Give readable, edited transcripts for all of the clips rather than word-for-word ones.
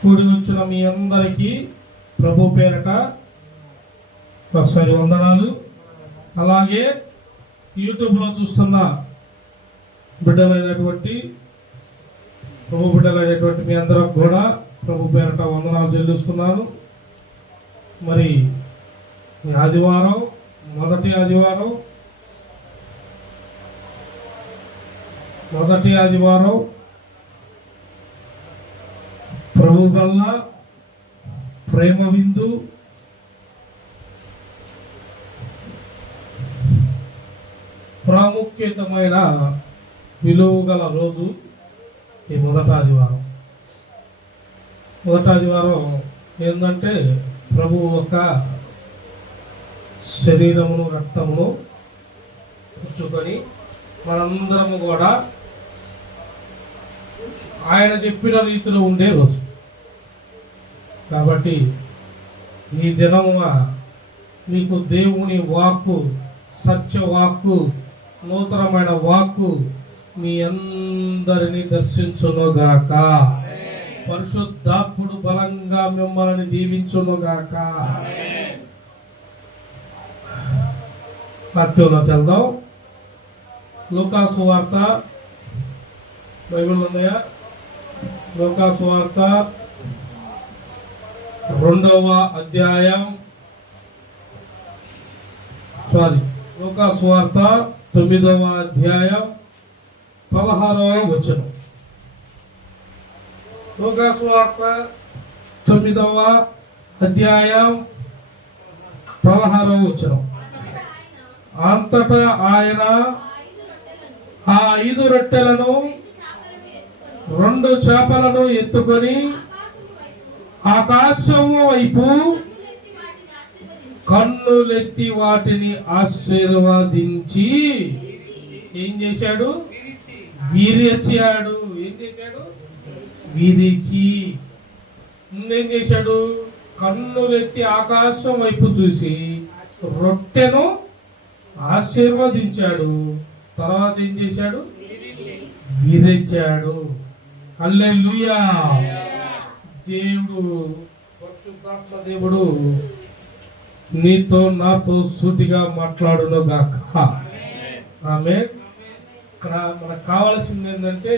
కూడి వచ్చిన మీ అందరికీ ప్రభు పేరట ఒకసారి వందనాలు. అలాగే యూట్యూబ్లో చూస్తున్న బిడ్డలైనటువంటి ప్రభు బిడ్డలైనటువంటి మీ అందరికి కూడా ప్రభు పేరట వందనాలు చెల్లిస్తున్నాను. మరి ఆదివారం, మొదటి ఆదివారం ప్రభు వల్ల ప్రేమ విందు, ప్రాముఖ్యతమైన విలువ గల రోజు ఈ మొదటి ఆదివారం ఏంటంటే ప్రభు యొక్క శరీరమును రక్తమును పుచ్చుకొని మనందరము కూడా ఆయన చెప్పిన రీతిలో ఉండే రోజు. కాబట్టి ఈ దినమున మీకు దేవుని వాక్కు, సత్య వాక్కు, నూతనమైన వాక్కు మీ అందరినీ దర్శించునుగాక. పరిశుద్ధాత్ముడు బలంగా మిమ్మల్ని దీవించునుగాక. వాక్యంలోకి వెళ్దాం. లూకా సువార్త, బైబిల్ ఉన్నాయా? లూకా సువార్త 2వ అధ్యాయం, లూకా సువార్త 9వ అధ్యాయం 16వ వచనం. లూకా సువార్త 9వ అధ్యాయం 16వ వచనం. అంతటా ఆయన ఆ 5 రొట్టెలను 2 చేపలను ఎత్తుకొని ఆకాశము వైపు కన్నులెత్తి వాటిని ఆశీర్వదించి ఏం చేశాడు? విరిచాడు. విరిచి ముందేం చేశాడు? కన్నులెత్తి ఆకాశం వైపు చూసి రొట్టెను ఆశీర్వదించాడు. తర్వాత ఏం చేశాడు? విరిచాడు. హల్లెలూయా. దేవుడు, పరిశుద్ధాత్మ దేవుడు నీతో నాతో సూటిగా మాట్లాడును గాక. ఆమె ఇక్కడ మనకు కావాల్సింది ఏంటంటే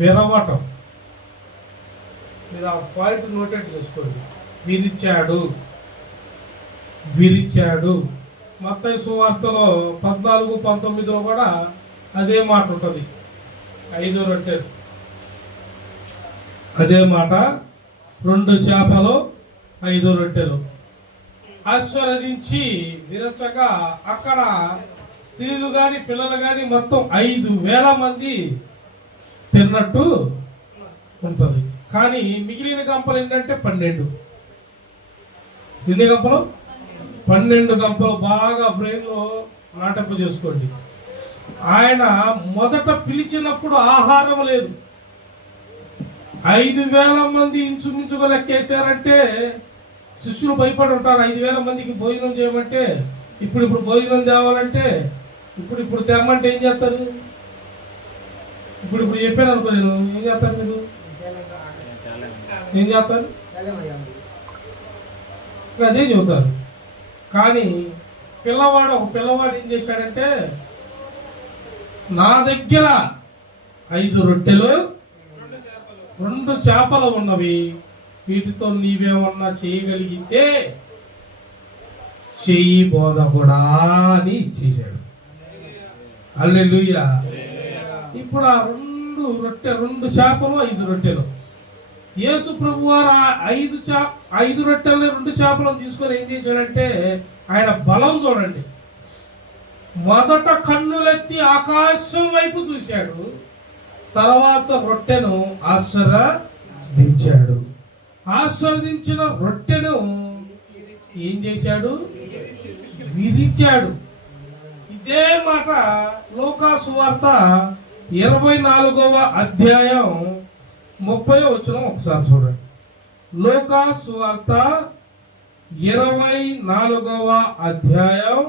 విరవటం. మీరు ఆ పాయింట్ నోటెడ్ చేసుకోండి. విరిచాడు. మత్తయి సువార్తలో 14-19 కూడా అదే మాట ఉంటుంది. 5 రొట్టెలు అదే మాట, 2 చేపలు 5 రొట్టెలు ఆశీర్వదించి విరచగా అక్కడ స్త్రీలు గాని పిల్లలు గాని మొత్తం 5,000 మంది తిన్నట్టు ఉంటుంది. కానీ మిగిలిన గంపలు ఏంటంటే 12. ఎన్ని గంపలు? 12 గంపలు. బాగా బ్రెయిన్లో నాటంప చేసుకోండి. ఆయన మొదట పిలిచినప్పుడు ఆహారం లేదు. 5,000 మంది ఇంచుమించుగా లెక్కేశారంటే శిష్యులు భయపడి ఉంటారు. 5,000 మందికి భోజనం చేయమంటే, ఇప్పుడు భోజనం తేవాలంటే ఇప్పుడు తెమ్మంటే ఏం చేస్తారు? ఇప్పుడు చెప్పాను అనుకో, నేను ఏం చేస్తారు? మీరు ఏం చేస్తారు? అదే చెబుతారు. కానీ ఒక పిల్లవాడు ఏం చేశాడంటే, నా దగ్గర 5 రొట్టెలు 2 చేపలు ఉన్నవి, వీటితో నీవేమన్నా చేయగలిగితే చెయ్యి బోధకుడా అని ఇచ్చేశాడు. హల్లెలూయా. ఇప్పుడు ఆ 2 చేపలు 5 రొట్టెలు యేసు ప్రభు వారు 5 రొట్టెలని 2 చేపలను తీసుకొని ఏం చేశాడంటే, ఆయన బలం చూడండి. మొదట కన్నులెత్తి ఆకాశం వైపు చూశాడు, తర్వాత రొట్టెను ఆశీర్వదించాడు. ఆశీర్వదించిన రొట్టెను ఏం చేశాడు? విరిచాడు. ఇదే మాట లూకా సువార్త 24వ అధ్యాయం 30వ వచనం ఒకసారి చూడండి. లూకా సువార్త 24వ అధ్యాయం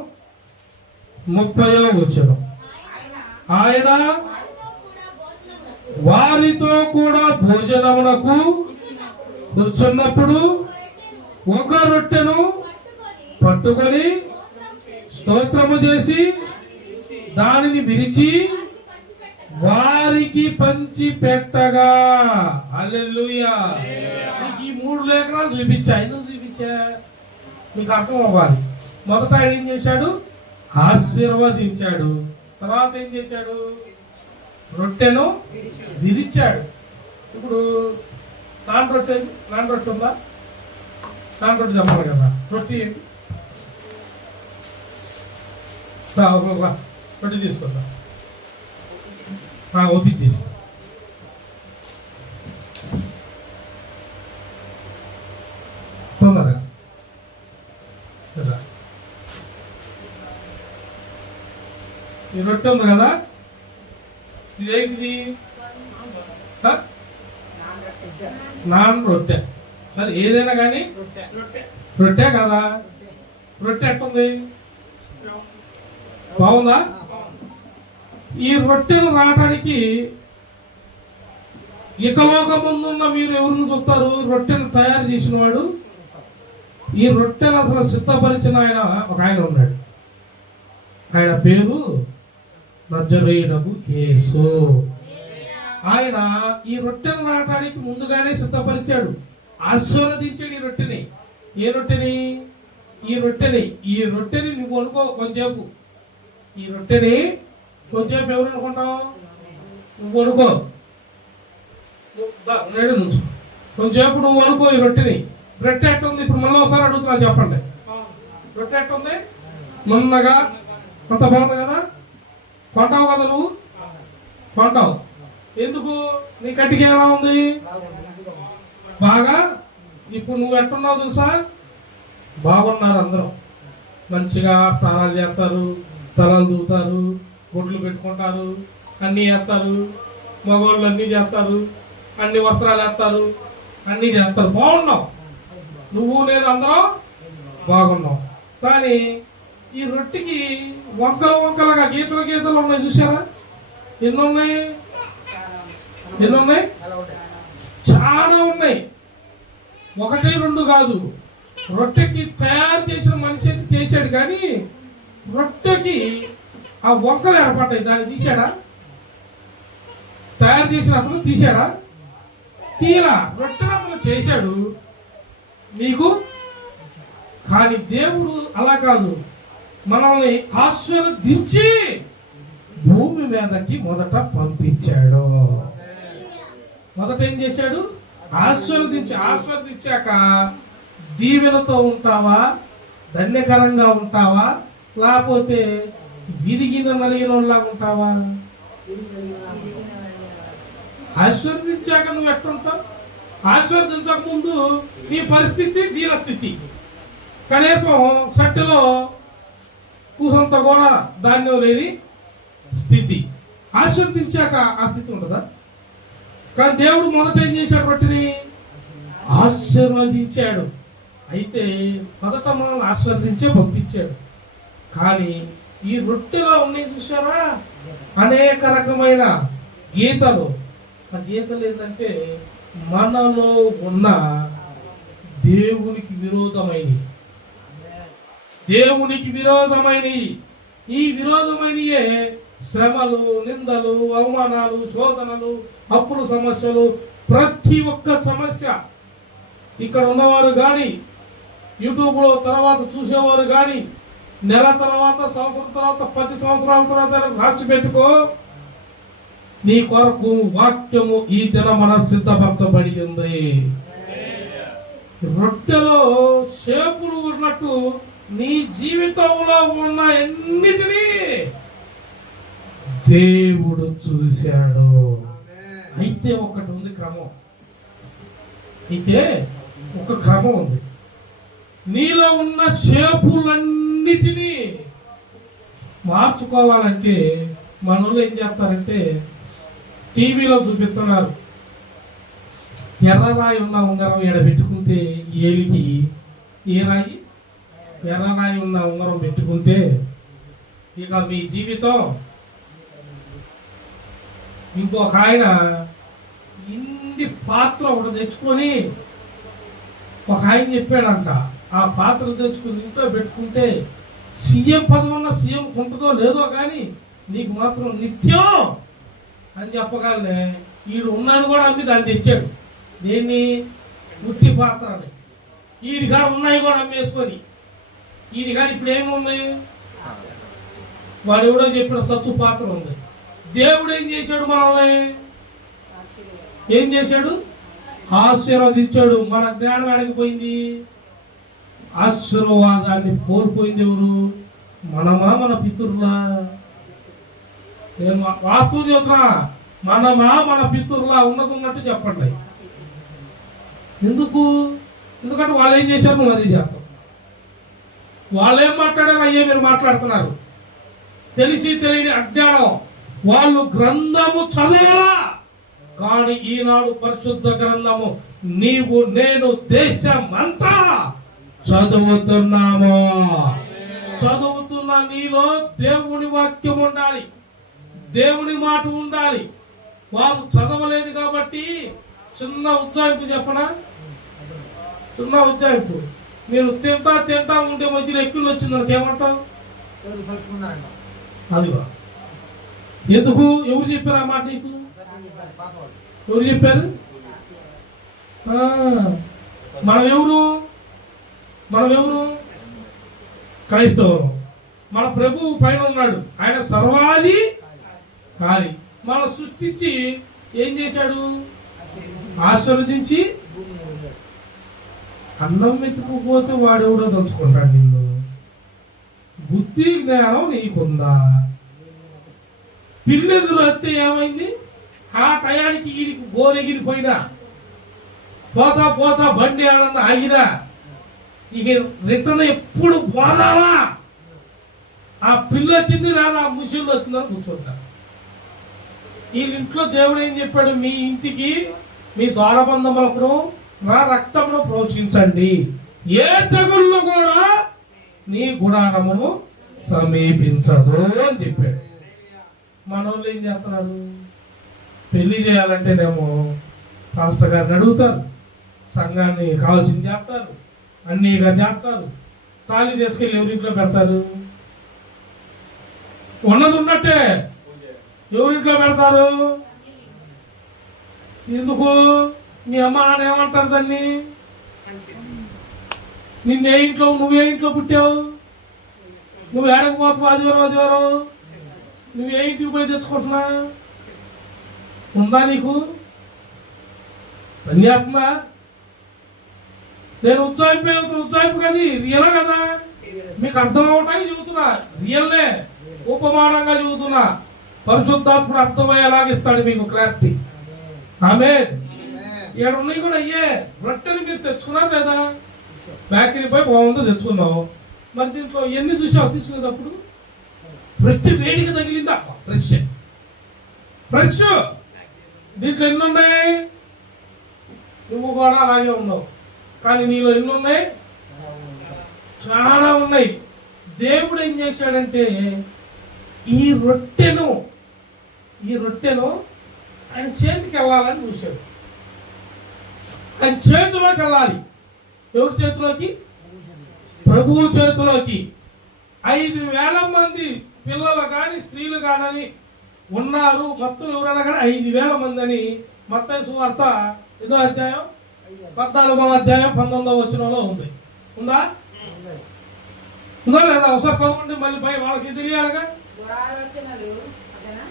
30వ వచనం. ఆయన వారితో కూడా భోజనమునకు కూర్చున్నప్పుడు ఒక రొట్టెను పట్టుకొని స్తోత్రము చేసి దానిని విరిచి వారికి పంచి పెట్టగా. హల్లెలూయా. ఈ 3 లేఖనాలు చూపించా. ఎందుకు చూపించా? మీకు అర్థం అవ్వాలి. మొదట ఆయన ఏం చేశాడు? ఆశీర్వదించాడు. తర్వాత ఏం చేశాడు? రొట్టెను విరిచాడు. ఇప్పుడు నాన్ రొట్టె ఉందా? నాన్ రొట్టె చెప్పాలి కదా. రొట్టె ఏంటి? రొట్టె తీసుకుందా? ఓపిక తీసు. తొందరగా ఈ రొట్టె ఉంది కదా, ఇదేంటిది? నాన్ రొట్టె. సరే, ఏదైనా కానీ రొట్టె కదా. రొట్టె ఎట్టుంది? బాగుందా? ఈ రొట్టెను రావడానికి ఇకలోకముందున్న మీరు ఎవరిని చూస్తారు? రొట్టెను తయారు చేసిన వాడు. ఈ రొట్టెను అసలు సిద్ధపరిచిన ఒక ఆయన ఉన్నాడు. ఆయన పేరు నజరేయుడగు యేసు. ఆయన ఈ రొట్టెను రావడానికి ముందుగానే సిద్ధపరిచాడు, ఆశీర్వదించాడు ఈ రొట్టెని. ఏ రొట్టెని? ఈ రొట్టెని నువ్వు అనుకో కొంచెంసేపు. ఈ రొట్టెని కొంచెంసేపు ఎవరు అనుకుంటావు? నువ్వు అనుకో. కొంచెంసేపు నువ్వు అనుకో ఈ రొట్టెని. రొట్టె ఎట్టుంది? ఇప్పుడు మళ్ళీ ఒకసారి అడుగుతున్నా, చెప్పండి. రొట్టె ఎట్టుంది? నున్నగా అంత బాగుంది కదా. కొంటావు కదా నువ్వు? కొంటావు. ఎందుకు? నీ కంటికి ఎలా ఉంది? బాగా. ఇప్పుడు నువ్వు ఎట్టున్నావు తెలుసా? బాగున్నారు అందరం. మంచిగా స్నానాలు చేస్తారు, తలలు దూతారు, బొట్లు పెట్టుకుంటారు, అన్నీ చేస్తారు. మగవాళ్ళు అన్నీ చేస్తారు, అన్ని వస్త్రాలు వేస్తారు, అన్నీ చేస్తారు. బాగున్నావు నువ్వు, నేను, అందరం బాగున్నావు. కానీ ఈ రొట్టెకి వంకలుగా గీతలు ఉన్నాయి. చూసారా? ఎన్ని ఉన్నాయి? చాలా ఉన్నాయి. 1, 2 కాదు. రొట్టెకి తయారు చేసిన మనిషి అయితే చేశాడు, కానీ రొట్టెకి ఆ వంకలు ఏర్పడ్డాయి. దాన్ని తీశాడా? తయారు చేసిన అతను తీశాడా? తీరా. రొట్టెను అతను చేశాడు నీకు. కానీ దేవుడు అలా కాదు, మనల్ని ఆశీర్వదించి భూమి మీదకి మొదట పంపించాడు. మొదట ఏం చేశాడు? ఆశీర్వదించాక దీవెనతో ఉంటావా, ధన్యకరంగా ఉంటావా, లేకపోతే విరిగిన నలిగినలా ఉంటావా? ఆశీర్వదించాక నువ్వు ఎట్టుంటావు? ఆశీర్వదించక ముందు నీ పరిస్థితి దీనస్థితి. కనీసం సట్టెలో కూసంత కూడా ధాన్యం లేని స్థితి. ఆశీర్వదించాక ఆ స్థితి ఉంటుందా? కానీ దేవుడు మొదట ఏం చేశాడు? రొట్టెని ఆశీర్వదించాడు. అయితే మొదట మనల్ని ఆశీర్వదించే పంపించాడు. కానీ ఈ రొట్టెలో ఉన్నాయి చూసారా, అనేక రకమైన గీతలు. ఆ గీతలు ఏంటంటే మనలో ఉన్న దేవునికి విరోధమైనవి. ఈ విరోధమైనయే శ్రమలు, నిందలు, అవమానాలు, శోధనలు, అప్పుల సమస్యలు. ప్రతి ఒక్క సమస్య ఇక్కడ ఉన్నవారు కానీ, యూట్యూబ్లో తర్వాత చూసేవారు కానీ, నెల తర్వాత, సంవత్సరం తర్వాత, 10 సంవత్సరాల తర్వాత రాసి పెట్టుకో. నీ కొరకు వాక్యము ఈ దినమున సిద్ధపరచబడి ఉంది. రొట్టెలో షేపులు ఉన్నట్టు నీ జీవితంలో ఉన్న ఎన్నిటినీ దేవుడు చూశాడు. అయితే ఒకటి ఉంది, క్రమం. ఒక క్రమం ఉంది. నీలో ఉన్న షేపులన్నిటినీ మార్చుకోవాలంటే మనోళ్ళు ఏం చేస్తారంటే టీవీలో చూపిస్తున్నారు. ఎర్రరాయి ఉన్న ఉంగరం పెట్టుకుంటే ఏలికి, ఏ రాయి? ఎర్రరాయి ఉన్న ఉంగరం పెట్టుకుంటే ఇక మీ జీవితం ఇంకొక ఆయన ఇన్ని పాత్ర ఒకటి తెచ్చుకొని ఒక ఆయన చెప్పాడంట, ఆ పాత్ర తెచ్చుకుని ఇంట్లో పెట్టుకుంటే సీఎం పదవి ఉన్న సీఎం ఉంటుందో లేదో కానీ నీకు మాత్రం నిత్యం అని చెప్పగలనే. వీడు ఉన్నది కూడా అమ్మి దాన్ని తెచ్చాడు. దీన్ని ఉట్టి పాత్ర అని. వీడి కాడ ఉన్నాయి కూడా అమ్మేసుకొని, వీడి కాడ ఇప్పుడు ఏముంది, వాడు ఎవడో చెప్పిన సచ్చు పాత్ర ఉంది. దేవుడు ఏం చేశాడు, మనల్ని ఏం చేశాడు, ఆశీర్వదించాడు. మన జ్ఞానం అడగిపోయింది, ఆశీర్వాదాన్ని కోల్పోయింది ఎవరు, మనమా మన పితరులా? నేను వాస్తవం చెబుతున్నా, మనమా మన పితరులా? ఉన్నది ఉన్నట్టు చెప్పండి. ఎందుకంటే వాళ్ళు ఏం చేశారు, నువ్వు అది చేస్తావు. వాళ్ళు ఏం మాట్లాడారు, అయ్యే మీరు మాట్లాడుతున్నారు. తెలిసి తెలియని అజ్ఞానం. వాళ్ళు గ్రంథము చదివా కానీ ఈనాడు పరిశుద్ధ గ్రంథము నీవు నేను దేశమంతా చదువుతున్నాము. చదువుతున్న నీలో దేవుని వాక్యం ఉండాలి, దేవుని మాట ఉండాలి. వారు చదవలేదు కాబట్టి చిన్న ఉజ్జాయింపు చెప్పనా, చిన్న ఉజ్జాయింపు. మీరు తింటా ఉంటే మధ్యలో ఎక్కువ వచ్చింది మనకి ఏమంటావు, అదిగో. ఎందుకు, ఎవరు చెప్పారు ఆ మాట నీకు, ఎవరు చెప్పారు? మనం ఎవరు క్రైస్తవులు. మన ప్రభు పైన ఉన్నాడు, ఆయన సర్వాది కాలి. మనం సృష్టించి ఏం చేశాడు, ఆశీర్వదించి. అన్నం వెతుకుపోతే వాడెవడో తలుచుకుంటాడు నిన్ను. బుద్ధి జ్ఞానం నీకుందా? పిల్లెదురు వస్తే ఏమైంది, ఆ టయానికి వీడికి గోరెగిరిపోయినా పోతా పోతా బండి ఆడన్నా ఆగినా ఇక రిటర్న్ ఎప్పుడు పోదావా, ఆ పిల్ల వచ్చింది రాదా, ఆ ముసళ్ళు వచ్చిందని కూర్చుంటా. వీళ్ళ ఇంట్లో దేవుడు ఏం చెప్పాడు, మీ ఇంటికి మీ ద్వారబంధములకు నా రక్తమును ప్రోక్షించండి, ఏ తెగుళ్ళు కూడా నీ గుడారమును సమీపించదు అని చెప్పాడు. మనోళ్ళు ఏం చేస్తున్నారు, పెళ్లి చేయాలంటేనేమో పాస్టర్ గారిని అడుగుతారు, సంఘాన్ని కావాల్సింది చేస్తారు, అన్నీగా చేస్తారు. తాళి తీసుకెళ్ళి ఎవరింట్లో పెడతారు, ఉన్నది ఉన్నట్టే ఎవరింట్లో పెడతారు. ఎందుకు, మీ అమ్మ నాన్న ఏమంటారు దాన్ని, నిన్నే ఇంట్లో నువ్వే ఇంట్లో పుట్టావు, నువ్వు ఏడకపోతావు ఆదివారం నువ్వే ఇంటికి పోయి తెచ్చుకుంటున్నా, ఉందా నీకు అన్యాత్మ? నేను ఉజ్జాయింపు కదా, రియల్ కదా, మీకు అర్థం అవటానికి చెబుతున్నా, రియల్లే ఉపమానంగా చెబుతున్నా. పరిశుద్ధాత్ముడు అర్థమయ్యేలాగా ఇస్తాడు మీకు క్లారిటీ. ఆమేన్. ఇక్కడ ఉన్నాయి కూడా అయ్యే రొట్టెలు మీరు తెచ్చుకున్నారు లేదా, బేకరీ పోయి బాగుందో తెచ్చుకున్నావు. మరి దీంట్లో ఎన్ని చూసావు తీసుకునేటప్పుడు, ఫ్రెష్ వేడిగా తగిలిందా, ఫ్రెష్ దీంట్లో ఎన్ని ఉన్నాయి, నువ్వు కూడా అలాగే ఉన్నావు కానీ నీలో ఎన్ని ఉన్నాయి, చాలా ఉన్నాయి. దేవుడు ఏం చేశాడంటే ఈ రొట్టెను ఆయన చేతికి వెళ్ళాలని చూశాడు. ఆయన చేతిలోకి వెళ్ళాలి. ఎవరి చేతిలోకి, ప్రభువు చేతిలోకి. 5,000 మంది పిల్లలు కానీ స్త్రీలు కానీ ఉన్నారు. మొత్తం ఎవరైనా కానీ 5,000 మంది అని మత్తయి సువార్త 8వ అధ్యాయం 14వ అధ్యాయం 19వ వచనంలో ఉంది. ఉందా లేదా? ఒకసారి చదవండి మళ్ళీ పై వాళ్ళకి తెలియాలిగా.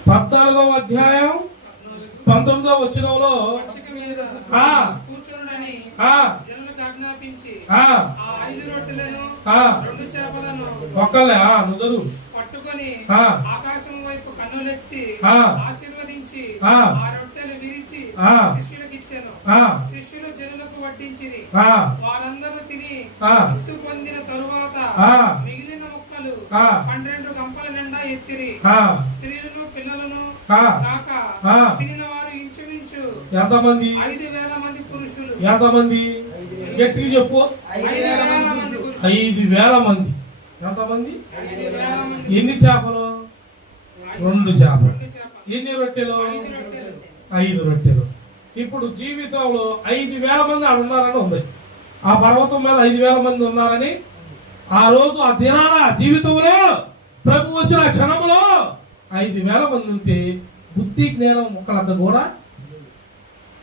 14వ అధ్యాయం 19వ వచనంలో ఒక్కలే నువ్వు చదువు. పట్టుకొని ఆకాశం వైపు కన్నులెత్తి ఆశీర్వదించి ఆ రొట్టెలు విరిచి శిష్యులకు ఇచ్చాను. శిష్యులు జనులకు వడ్డించిరి. వాళ్ళందరూ తిని తృప్తి పొందిన తరువాత మిగిలిన ముక్కలు 12 గంపల నిండా ఎత్తిరి. స్త్రీలను పిల్లలను కాక తినిన వారు ఇంచుమించు ఎంతమంది? 5,000 మంది పురుషులు. ఎంతమంది గట్టిగా చెప్పు. 5,000 మంది. ఎంతమంది? ఎన్ని చేపలు? 2 చేపలు. ఎన్ని రొట్టెలు? 5 రొట్టెలు. ఇప్పుడు జీవితంలో 5,000 మంది ఆడ ఉన్నారని ఉంది. ఆ పర్వతం మీద 5,000 మంది ఉన్నారని ఆ రోజు ఆ దినాన జీవితంలో ప్రభు వచ్చిన క్షణంలో 5,000 మంది ఉంటే బుద్ధి జ్ఞానం ఒకళ్ళంత కూడా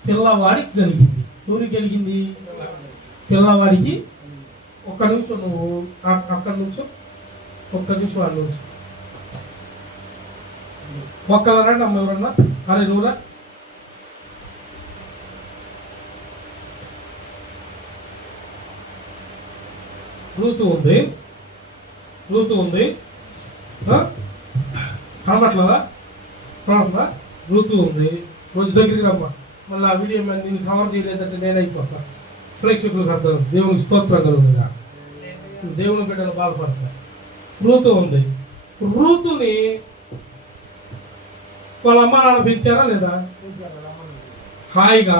పిల్లవాడికి కలిగింది. ఎవరికి కలిగింది? పిల్లవాడికి. ఒక్క నిమిషం నువ్వు అక్కడి నుంచి ఒక్క నిమిషం వాడి నుంచి ఒక్కలరండి అమ్మ ఎవరన్నా. అరే నువ్వురా. రూతు ఉంది కనబట్లేదా? రూతు ఉంది. రోజు దగ్గరికి రమ్మ. మళ్ళీ ఆ వీడియో నేను కవర్ చేయలేదంటే నేనైపోతా. ప్రేక్షకులకు అర్థం. దేవునికి స్తోత్రం కలుగుతుందా? దేవుని బిడ్డలు బాధపడతా. రూతు ఉంది. రూతుని వాళ్ళ అమ్మ నాన్న పెంచారా లేదా? హాయిగా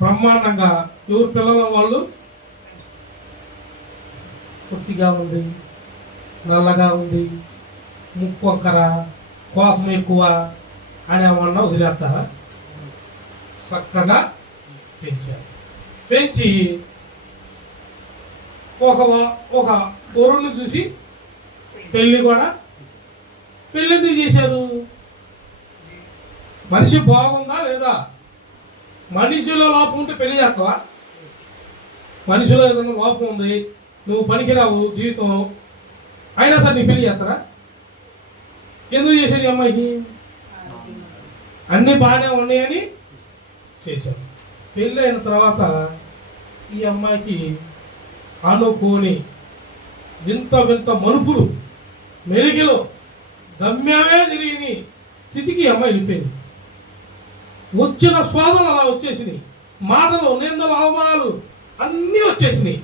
బ్రహ్మాండంగా. ఎవరు పిల్లల వాళ్ళు? పొట్టిగా ఉంది, నల్లగా ఉంది, ముక్కు వంకర, కోపం ఎక్కువ అని ఏమన్నా వదిలేస్తారా? చక్కగా పెంచారు. పెంచి ఒక వరుణ్ణి చూసి పెళ్లి ఎందుకు చేశారు? మనిషి బాగుందా లేదా? మనిషిలో లోపం ఉంటే పెళ్లి చేస్తావా? మనిషిలో ఏదైనా లోపం ఉంది, నువ్వు పనికిరావు జీవితం అయినా సరే నీ పెళ్లి చేస్తారా? ఎందుకు చేశారు? ఈ అమ్మాయికి అన్నీ బాగానే ఉన్నాయని చేశారు. పెళ్ళి అయిన తర్వాత ఈ అమ్మాయికి అనుకోని వింత మనుపులు, మెలిగిలో గమ్యమే తిరిగి స్థితికి ఈ అమ్మాయి వెళ్ళిపోయింది. వచ్చిన స్వాదలు అలా వచ్చేసినాయి. మాటలు, నిందలు, అవమానాలు అన్నీ వచ్చేసినాయి.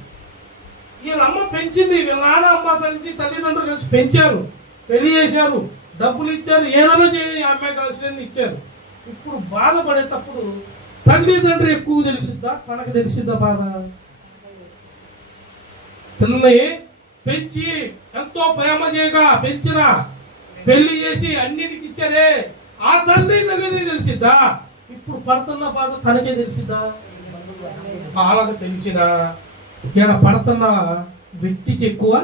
వీళ్ళ అమ్మ పెంచింది, వీళ్ళ నాన్న అమ్మ కలిసి తల్లిదండ్రులు కలిసి పెంచారు, పెళ్లి చేశారు, డబ్బులు ఇచ్చారు, ఏదైనా చేయని అమ్మాయి కలిసి ఇచ్చారు. ఇప్పుడు బాధపడేటప్పుడు తల్లిదండ్రులు ఎక్కువ తెలిసిద్దా మనకు తెలిసిద్దా బాధ? పిల్లల్ని పెంచి ఎంతో ప్రేమ చేయగా పెంచిన పెళ్లి చేసి అన్నిటికి ఇచ్చారే ఆ తల్లిదండ్రులకి తెలిసిద్దా? ఇప్పుడు పడుతున్న బాధ తనకే తెలిసిద్దా? వాళ్ళకి తెలిసిన ఇక్కడ పడుతున్న వ్యక్తికి ఎక్కువ.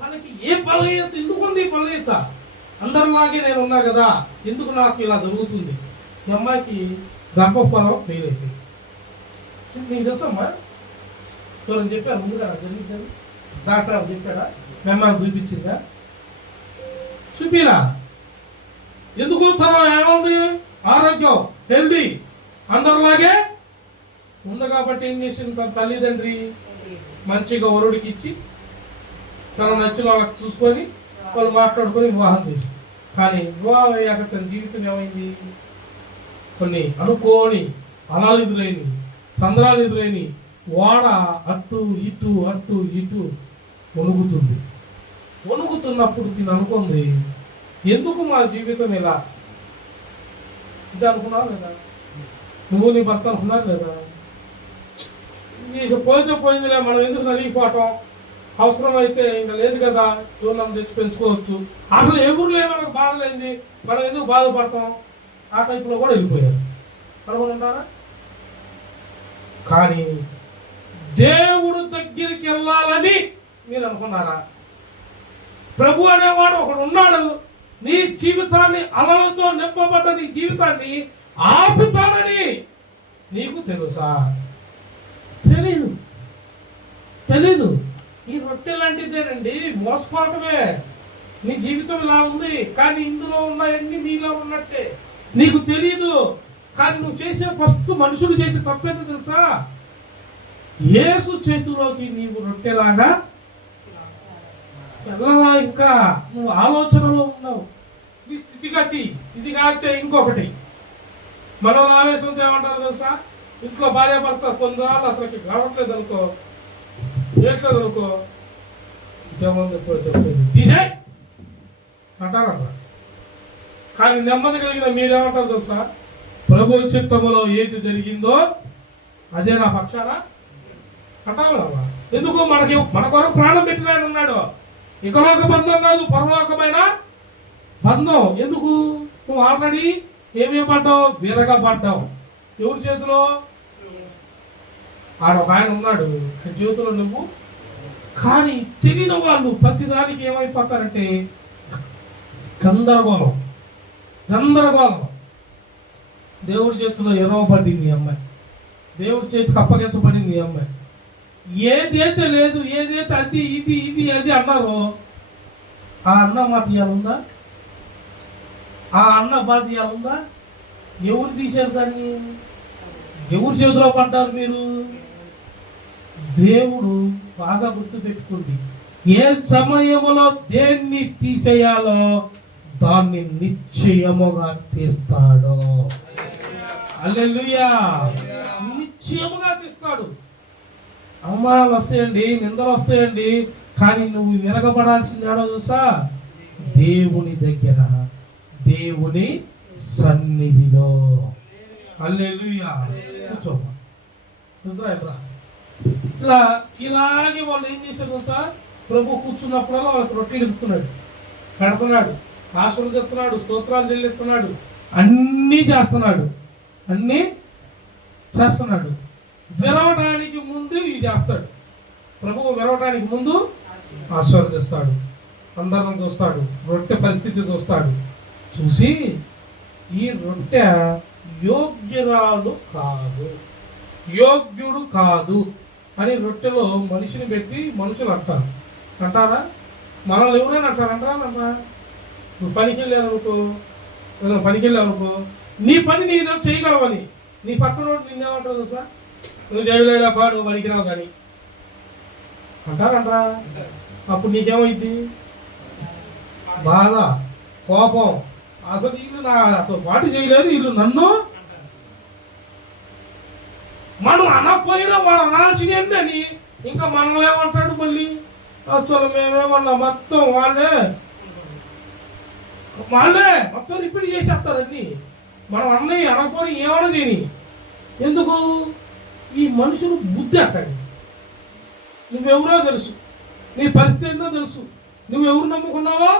తనకి ఏ బలహీనత ఎందుకుంది? బలహీనత అందరిలాగే నేను ఉన్నా కదా, ఎందుకు నాకు ఇలా జరుగుతుంది? ఈ అమ్మాయికి గర్భఫలం ఫెయిల్ అయిపోయింది. నీకు తెలుసమ్మా? ఎవరైనా చెప్పారు ముందుగా జరిగిందని? డాక్టర్ చెప్పాడా? మెమ్మని చూపించిందా? చూపిరా. ఎందుకు? తన ఏముంది? ఆరోగ్యం, హెల్దీ అందరిలాగే ఉంది కాబట్టి ఏం చేసింది? తన తల్లిదండ్రి మంచిగా వరుడికి ఇచ్చి తన నచ్చిన వాళ్ళకి చూసుకొని వాళ్ళు మాట్లాడుకొని వివాహం చేసి. కానీ వివాహం అయ్యాక తన జీవితం ఏమైంది? కొన్ని అనుకోని అలాలు ఎదురైన, సంద్రాలు ఎదురైన, వాడ అటు ఇటు వణుకుతుంది. వణుకుతున్నప్పుడు తిని అనుకుంది, ఎందుకు మా జీవితం ఇలా? ఇది అనుకున్నావు లేదా? నువ్వు నీ భర్త అనుకున్నారు లేదా? పోయితే పోయిందిలే, మనం ఎందుకు నలిగిపోవటం? అవసరం అయితే ఇంకా లేదు కదా, చూర్ణం తెచ్చి పెంచుకోవచ్చు. అసలు ఎవరు లేని మనకు బాధలేంది, మనం ఎందుకు బాధపడతాం? ఆ టైపులో కూడా వెళ్ళిపోయారు. అనుకుంటారా? కానీ దేవుడు దగ్గరికి వెళ్ళాలని మీరు అనుకున్నారా? ప్రభు అనేవాడు ఒకడు ఉన్నాడు. నీ జీవితాన్ని అలలతో నింపబడ్డ నీ జీవితాన్ని ఆపుతానని నీకు తెలుసా? తెలీదు. ఈ రొట్టె లాంటిదేనండి, మోసపోవటమే. నీ జీవితం ఇలా ఉంది, కానీ ఇందులో ఉన్నాయన్నీ నీలో ఉన్నట్టే. నీకు తెలియదు. కానీ నువ్వు చేసే ఫస్ట్ మనుషులు చేసే తప్పేదో తెలుసా? యేసు చేతిలోకి నీవు రొట్టెలాగా వెళ్ళలా. ఇంకా నువ్వు ఆలోచనలో ఉన్నావు. నీ స్థితిగతి ఇది కాకపోతే ఇంకొకటి. మనం ఆవేశంతో ఏమంటారు తెలుసా? ఇంట్లో భార్య భర్త కొందరు అసలు రావట్లేదు అనుకో, చేస్తలేదు అనుకో, తీసే అంటారట. కానీ నెమ్మది కలిగిన మీరేమంటారు తెలుసా? ప్రభు చిత్తములో ఏది జరిగిందో అదే నా పక్షాన అంటావా? ఎందుకు? మన కొరకు ప్రాణం పెట్టిన ఆయన ఉన్నాడు. ఇకలోక బంధం కాదు, పరలోకమైన బంధం. ఎందుకు? నువ్వు ఆల్రెడీ ఏమేమపడ్డావు? విరగబడ్డావు. ఎవరి చేతిలో? ఆడ ఒక ఆయన ఉన్నాడు చేతిలో నువ్వు. కానీ తెలియని వాళ్ళు ప్రతిదానికి ఏమైపోతారంటే గందరగోళం. దేవుడి చేతిలో ఎరవబడింది ఈ అమ్మాయి, దేవుడి చేతికి అప్పగించబడింది ఈ అమ్మాయి. ఏదైతే లేదు, ఏదైతే అది ఇది ఇది అది అన్నారో ఆ అన్న మాట ఇవ్వాలందా? ఆ అన్న బాధ ఇవ్వాలందా? ఎవరు తీశారు దాన్ని? ఎవరి చేతిలో పడ్డారు మీరు? దేవుడు బాగా గుర్తు పెట్టుకోండి, ఏ సమయంలో దేన్ని తీసేయాలో దాన్ని నిశ్చయముగా తీస్తాడు. హల్లెలూయా. నిశ్చయముగా తీస్తాడు. అవమానాలు వస్తాయండి, నిందలు వస్తాయండి, కానీ నువ్వు విరగబడాల్సింది ఏడో తెలుసా? దేవుని దగ్గర, దేవుని సన్నిధిలో. హల్లెలూయా. కూర్చోమ్మా. ఇలాగే వాళ్ళు ఏం చేశారు తెలుసా? ప్రభు కూర్చున్నప్పుడల్లా వాళ్ళకి రొట్టెలు ఇస్తున్నాడు, పెడుతున్నాడు, ఆశీర్వదిస్తున్నాడు, స్తోత్రాలు చెల్లిస్తున్నాడు, అన్నీ చేస్తున్నాడు. విరవడానికి ముందు ఇది చేస్తాడు. ప్రభువు విరవడానికి ముందు ఆశీర్వదిస్తాడు, అందరం చూస్తాడు, రొట్టె పరిస్థితి చూస్తాడు. చూసి ఈ రొట్టె యోగ్యుడు కాదు అని రొట్టెలో మనిషిని పెట్టి మనుషులు అంటారా? మనల్ని ఎవరైనా అంటారా? నువ్వు పనికి వెళ్ళావనుకో, నీ పని నీ ఏదో చేయగలవని నీ పక్కన నిన్నేమంటావు తెలుసా? నువ్వు చేయలేడప్పా, నువ్వు పనికిరావు కానీ అంటారా? అప్పుడు నీకేమైంది? బాధ, కోపం. అసలు వీళ్ళు నాతో పాటు చేయలేదు, వీళ్ళు నన్ను. మనం అనకపోయినా వాడు అనాల్సింది ఏంటని ఇంకా మనల్ని ఏమంటాడు మళ్ళీ? అసలు మేమేమన్నా మొత్తం వాళ్ళే మొత్తం రిపీట్ చేసేస్తారని. మనం అన్నయ్య అనకపోయి ఏమన్నా చేయని. ఎందుకు? ఈ మనుషులు బుద్ధి అట్టండి. నువ్వెవరో తెలుసు, నీ పరిస్థితి ఏంటో తెలుసు, నువ్వెవరు నమ్ముకున్నావో?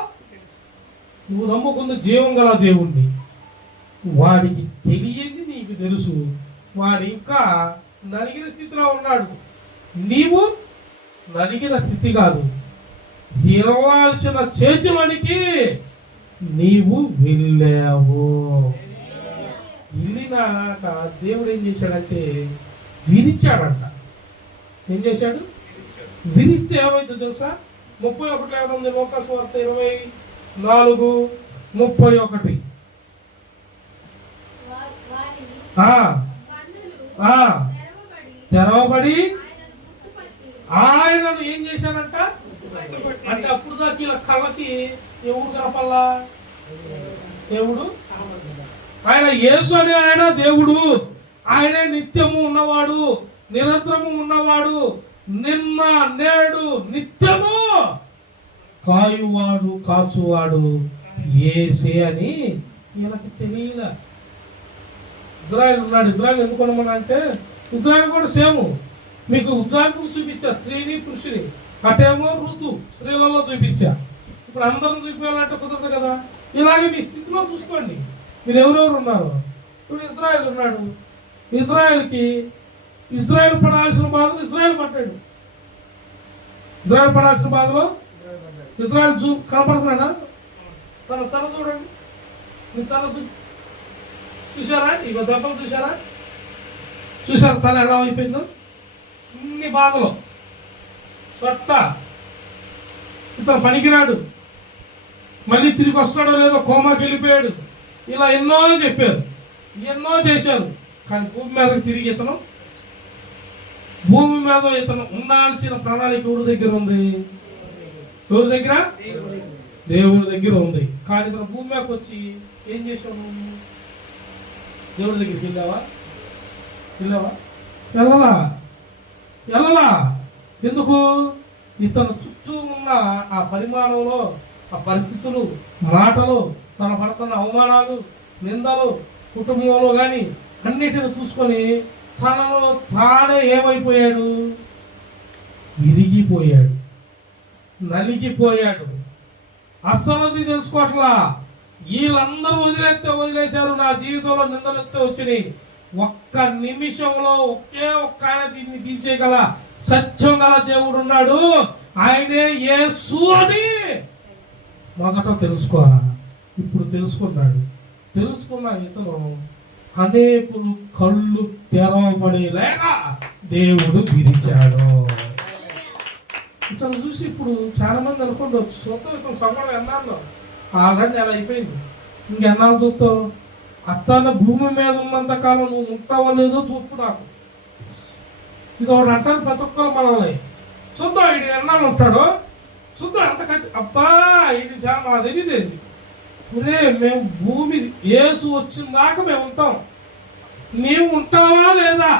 నువ్వు నమ్ముకున్న జీవం గల దేవుణ్ణి. వాడికి తెలియదు, నీకు తెలుసు. వాడు ఇంకా నలిగిన స్థితిలో ఉన్నాడు. నీవు నలిగిన స్థితి కాదు, ఇరవాల్సిన చేతిలోనికి నీవు వెళ్ళావు. వెళ్ళినాక దేవుడు ఏం చేశాడంటే విరిచాడంట. ఏం చేశాడు? విరిస్తే ఏమైందో తెలుసా? 31 ఉంది లోకాసు వార్త 24:31. తెరవబడి ఆయనను ఏం చేశాడంట అంటే అప్పుడు దాకా ఇలా కళ్ళకి ఎవడు కనపల్లా? దేవుడు. ఆయన యేసు అనే ఆయన దేవుడు. ఆయనే నిత్యము ఉన్నవాడు, నిరంతరము ఉన్నవాడు, నిన్న నేడు నిత్యము కాయువాడు, కాచువాడు యేసే అని ఈయనకి తెలియలే. ఇజ్రాయెల్ ఉన్నాడు. ఇజ్రాయెల్ ఎందుకు అనమని అంటే ఇజ్రాయెల్ కూడా సేమ్. మీకు ఉజ్రాయెల్ చూపించా, స్త్రీని పురుషుని. అటేమో ఋతు స్త్రీలలో చూపించా. ఇప్పుడు అందరం చూపించాలంటే కుదరదు కదా. ఇలాగే మీ స్థితిలో చూసుకోండి, మీరు ఎవరెవరు ఉన్నారు. ఇప్పుడు ఇజ్రాయెల్ ఉన్నాడు. ఇజ్రాయెల్ పడాల్సిన బాధలు ఇజ్రాయెల్ పడ్డాడు. ఇజ్రాయెల్ పడాల్సిన బాధలో ఇజ్రాయెల్ కనపడుతున్నాడా? తన చూడండి, మీ తన చూసారా? ఇక దెబ్బలు చూసారా? తన ఎలా అయిపోయిందో? ఇన్ని బాధలు. సొట్ట ఇతను పనికిరాడు, మళ్ళీ తిరిగి వస్తాడో లేదో, కోమాకి వెళ్ళిపోయాడు. ఇలా ఎన్నో చెప్పారు, ఎన్నో చేశారు. కానీ భూమి మీద ఇతను ఉండాల్సిన ప్రణాళిక ఎవరి దగ్గర ఉంది? ఎవరి దగ్గర? దేవుడి దగ్గర ఉంది. కానీ ఇతను భూమి మీదకి వచ్చి ఏం చేశావు? దేవుడి దగ్గరికి వెళ్ళావా? వెళ్ళలా. ఎందుకు? ఇతను చుట్టూ ఉన్న ఆ పరిమాణంలో, ఆ పరిస్థితులు, మాటలు, తన పడుతున్న అవమానాలు, నిందలు, కుటుంబంలో కానీ అన్నిటిని చూసుకొని తనలో తానే ఏమైపోయాడు? విరిగిపోయాడు, నలిగిపోయాడు. అస్సలు తెలుసుకోవట్లా. వీళ్ళందరూ వదిలేశారు. నా జీవితంలో నిందలెత్తే వచ్చినాయి. ఒక్క నిమిషంలో ఒకే ఒక్క ఆయన దీన్ని తీసేయగల సత్యం గల దేవుడు ఉన్నాడు. ఆయనే యేసు అని మొదట తెలుసుకోవాలా. ఇప్పుడు తెలుసుకున్నాడు. తెలుసుకున్న ఇతను అనేకులు కళ్ళు తెరవబడేలాగా దేవుడు విరిచాడు. ఇతను చూసి ఇప్పుడు చాలా మంది అనుకుంటవచ్చు, చూద్దాం ఇతను సంబంధం ఎన్నాళ్ళు ఆల్రెడీ నెల అయిపోయింది, ఇంకెన్నాళ్ళు చూస్తావు, అతను భూమి మీద ఉన్నంత కాలం నువ్వు ఉంటావో లేదో చూపు నాకు. ఇది ఒకటి అంటారు ప్రతి ఒక్కరు మనల్ని, చూద్దాం ఇది ఎన్నాళ్ళు ఉంటాడో చూద్దాం ఎంత ఖర్చు. అబ్బా ఇది చాలా మా తెలియదేంది. మేము భూమి యేసు వచ్చిన దాకా మేము ఉంటాం, నీవు ఉంటావా లేదా?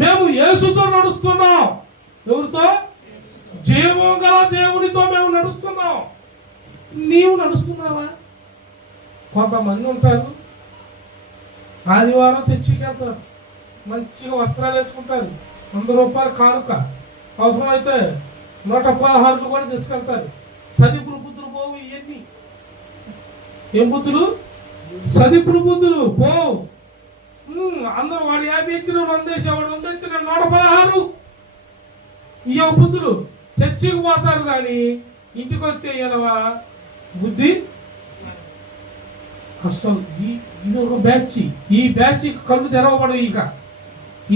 మేము యేసుతో నడుస్తున్నాం. ఎవరితో? జీవం గల దేవుడితో మేము నడుస్తున్నాం. నీవు నడుస్తున్నావా? కొంతమంది ఉంటారు, ఆదివారం చర్చికి వెళ్తారు, మంచిగా వస్త్రాలు వేసుకుంటారు, 100 రూపాయలు కానుక, అవసరమైతే 116 కూడా తీసుకెళ్తారు. సదిపుడు బుద్ధులు పోవు. ఇవన్నీ ఏం బుద్ధులు? సదిపుడు బుద్ధులు పోవు. అందరూ వాడు 50 ఎత్తిన 100 వేసేవాడు 100 ఎత్తిన 116 ఇయ్య బుద్ధులు. చర్చికి పోతారు కానీ ఇంటికి వస్తే ఏనవా బుద్ధి. అసలు ఇది ఒక బ్యాచ్. ఈ బ్యాచ్కి కళ్ళు తెరవబడవు. ఇక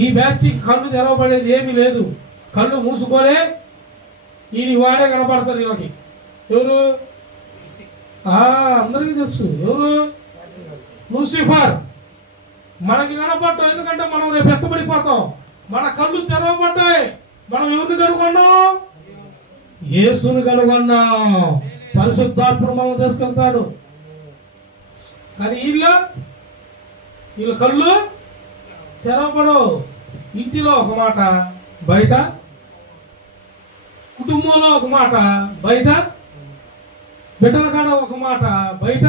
ఈ బ్యాచ్కి కళ్ళు తెరవబడేది ఏమీ లేదు. కళ్ళు మూసుకొనే ఈయన వాడే కనపడతారు వీళ్ళకి. ఎవరు? అందరికీ తెలుసు. ఎవరు? లూసిఫర్. మనకి కనపడటం, ఎందుకంటే మనం రేపు ఎత్తబడిపోతాం. మన కళ్ళు తెరవబడ్డాయి. మనం ఎవరిని కనుగొన్నాం? యేసుని కనుగొన్నాం. పరిశుద్ధాత్ముడు మనం తీసుకెళ్తాడు. కానీ వీళ్ళ కళ్ళు తెరవబడవు. ఇంటిలో ఒక మాట, బయట కుటుంబంలో ఒక మాట, బయట బిడ్డల కాడ ఒక మాట, బయట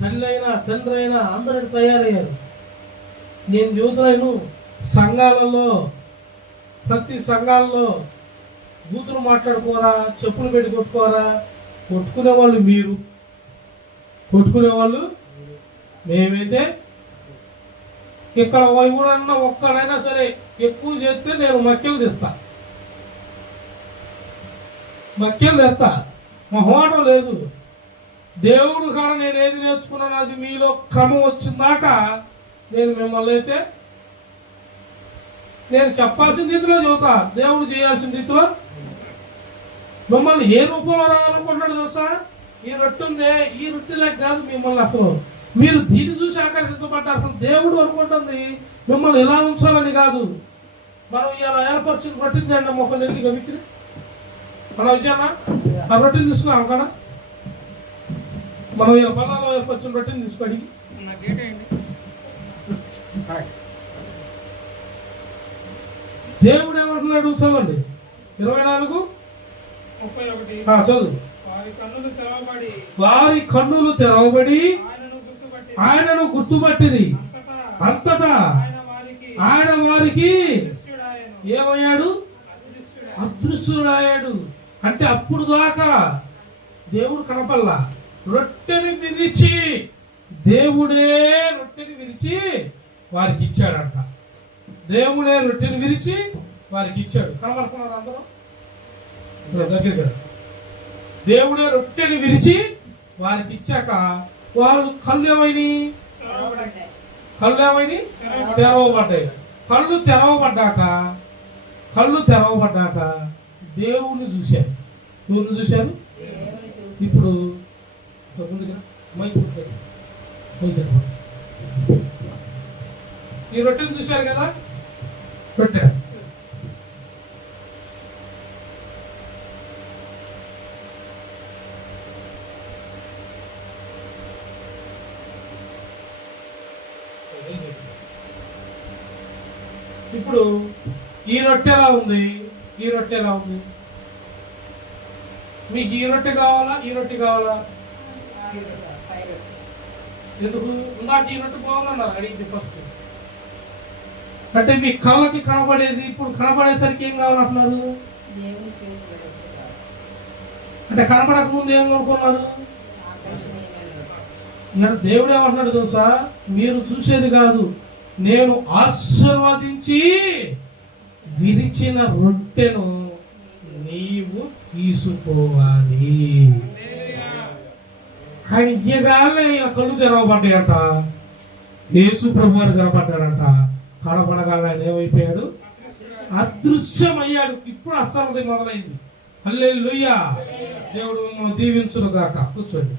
తల్లి అయినా తండ్రి అయినా అందరికి తయారయ్యారు. నేను చూస్తున్నాను సంఘాలలో, ప్రతి సంఘాల్లో బూతులు మాట్లాడుకోరా, చెప్పులు పెట్టి కొట్టుకోరా. కొట్టుకునే వాళ్ళు మీరు, కొట్టుకునేవాళ్ళు మేమైతే. ఇక్కడ ఎవరన్నా ఒక్కడైనా సరే ఎక్కువ చేస్తే నేను మక్కెలు తెస్తా. మొహమాటం లేదు. దేవుడు కాడ నేను ఏది నేర్చుకున్నాను అది మీలో క్రమం వచ్చిందాకా నేను మిమ్మల్ని అయితే నేను చెప్పాల్సిన రీతిలో చెబుతా, దేవుడు చేయాల్సిన రీతిలో. మిమ్మల్ని ఏ రూపంలో రావాలనుకుంటున్నాడు తెలుసా? ఈ రొట్టె ఉందే, ఈ రొట్టెలే కాదు మిమ్మల్ని. అసలు మీరు దీన్ని చూసి ఆకర్షించబడ్డారు. అసలు దేవుడు అనుకుంటుంది మిమ్మల్ని ఎలా ఉంచాలని కాదు. మనం ఇలా ఏర్పరిచిన రొట్టెని తింటాం ఒక నెల్లి గమికి. మనం విజయనా ఆ రొట్టెని తీసుకున్నాం అక్కడ. మనం ఇలా పల్లాలో ఏర్పరిచిన రొట్టెని తీసుకొని దేవుడు ఏమంటున్నాడు చదవండి. 24:31 చదువు. వారి కన్నులు తెరవబడి ఆయనను గుర్తుపట్టిరి. అంతటా ఆయన వారికి ఏమయ్యాడు? అదృశ్యుడాయాడు. అంటే అప్పుడు దాకా దేవుడు కనపల్లా. రొట్టెని విరిచి, దేవుడే రొట్టెని విరిచి వారికి ఇచ్చాడంట. దేవుడే రొట్టెని విరిచి వారికి ఇచ్చాడు. కనబడుతున్నారు అందరూ దగ్గర. దేవుడే రొట్టెని విరిచి వారికి ఇచ్చాక వాళ్ళు కళ్ళు ఏమైనాయి? తెరవబడ్డాయి. కళ్ళు తెరవబడ్డాక దేవుణ్ణి చూశారు. ఎవరిని చూశారు? ఇప్పుడు ఈ రొట్టెని చూశారు కదా, రొట్టె ఇప్పుడు ఈ రొట్టె ఎలా ఉంది? ఈ రొట్టె ఎలా ఉంది? మీకు ఈ రొట్టె కావాలా? ఈ రొట్టె కావాలా? ఎందుకు? నాకు ఈ రొట్టె బాగుందన్నారు అడిగింది ఫస్ట్. అంటే మీ కళ్ళకి కనబడేది ఇప్పుడు కనబడేసరికి ఏం కావాలంటున్నారు? అంటే కనబడక ముందు ఏం కొనుక్కున్నారు? ఇక్కడ దేవుడు ఏమంటున్నాడు తెలుసా, మీరు చూసేది కాదు, నేను ఆశీర్వదించి విరిచిన రొట్టెను నీవు తీసుకోవాలి. ఆయన ఇయ్యగానే ఈయన కళ్ళు తెరవబడ్డాయంట. యేసు ప్రభు వారు కనపడ్డాడంట. కనపడగానే ఆయన ఏమైపోయాడు, అదృశ్యమయ్యాడు. ఇప్పుడు అసలు మొదలైంది. హల్లెలూయా. దేవుడు మిమ్మల్ని దీవించును గాక. కూర్చోండి.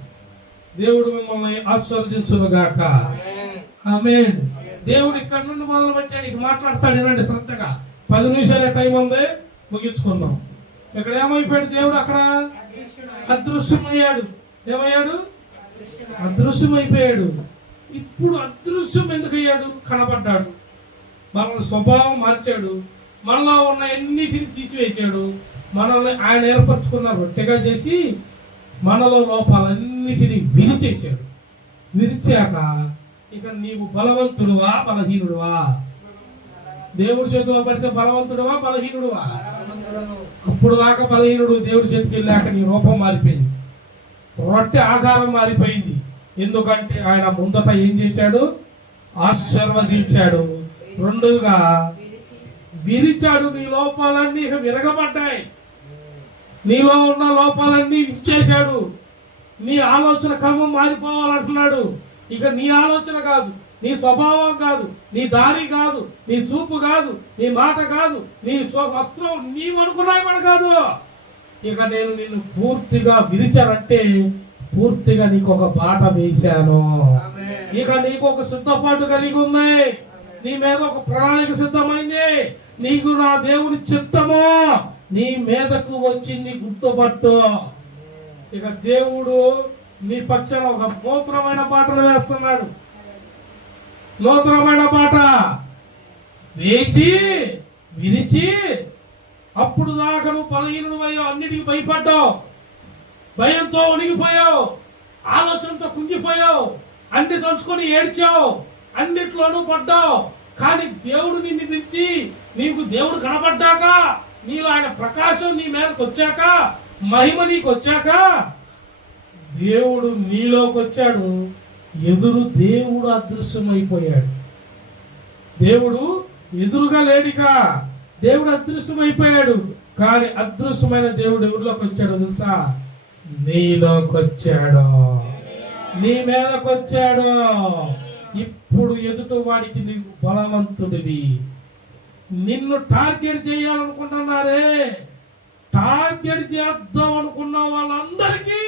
దేవుడు మిమ్మల్ని ఆశీర్వదించును గాక. ఆమేన్. దేవుడు ఇక్కడ నుండి మొదలు పెట్టాడు, ఇక మాట్లాడతాడు. ఏనండి శ్రద్ధగా. 10 నిమిషాలే టైం ఉంది, ముగించుకుందాం. ఇక్కడ ఏమైపోయాడు దేవుడు, అక్కడ అదృశ్యమయ్యాడు. ఏమయ్యాడు, అదృశ్యమైపోయాడు. ఇప్పుడు అదృశ్యం ఎందుకయ్యాడు, కనపడ్డాడు. మనల్ని స్వభావం మార్చాడు, మనలో ఉన్న ఎన్నిటిని తీసివేశాడు. మనల్ని ఆయన ఏర్పరచుకున్న రొట్టెగా చేసి మనలో లోపాలన్నిటినీ విరిచేశాడు. విరిచాక ఇక నీవు బలవంతుడువా బలహీనుడువా? దేవుడి చేతిలో పడితే బలవంతుడువా బలహీనుడువా? అప్పుడు దాకా బలహీనుడు, దేవుడి చేతికి వెళ్ళాక నీ రూపం మారిపోయింది, రొట్టె ఆకారం మారిపోయింది. ఎందుకంటే ఆయన ముందట ఏం చేశాడు, ఆశీర్వదించాడు. రెండుగా విరిచాడు. నీ లోపాలన్నీ ఇక విరగబడ్డాయి. నీలో ఉన్న లోపాలన్నీ ఇచ్చేశాడు. నీ ఆలోచన క్రమం మారిపోవాలంటున్నాడు. ఇక నీ ఆలోచన కాదు, నీ స్వభావం కాదు, నీ దారి కాదు, నీ చూపు కాదు, నీ మాట కాదు, నీ వస్త్రం నీవనుకున్నాయి కూడా కాదు. ఇక నేను నిన్ను పూర్తిగా విరిచానంటే పూర్తిగా నీకు ఒక బాట వేశాను. ఇక నీకు ఒక సిద్ధపాటు కలిగి ఉంది. నీ మీద ఒక ప్రణాళిక సిద్ధమైంది. నీకు నా దేవుని చిత్తము నీ మీదకు వచ్చింది, గుర్తుపట్టు. ఇక దేవుడు నీ పక్షాన ఒక నూతనమైన పాటలు వేస్తున్నాడు. నూతనమైన పాట వేసి విరిచి, అప్పుడు దాకా నువ్వు బలహీనుడు అయ్యావు, అన్నిటికీ భయపడ్డావు, భయంతో ఉనిగిపోయావు, ఆలోచనతో కుంగిపోయావు, అన్ని తలుచుకొని ఏడ్చావు, అన్నిట్లోనూ పడ్డావు. కానీ దేవుడు నిన్ను విరిచి నీకు దేవుడు కనపడ్డాక, నీలో ఆయన ప్రకాశం నీ మీదకి వచ్చాక, మహిమ నీకు వచ్చాక, దేవుడు నీలోకి వచ్చాడు. ఎదురు దేవుడు అదృశ్యమైపోయాడు. దేవుడు ఎదురుగా లేడిక, దేవుడు అదృశ్యమైపోయాడు. కానీ అదృశ్యమైన దేవుడు ఎవరిలోకి వచ్చాడు తెలుసా, నీలోకి వచ్చాడు, నీ మీదకి వచ్చాడు. ఇప్పుడు ఎదుటి వాడికి నీవు బలవంతుడివి. నిన్ను టార్గెట్ చేయాలనుకుంటున్నారే, టార్గెట్ చేద్దాం అనుకున్న వాళ్ళందరికీ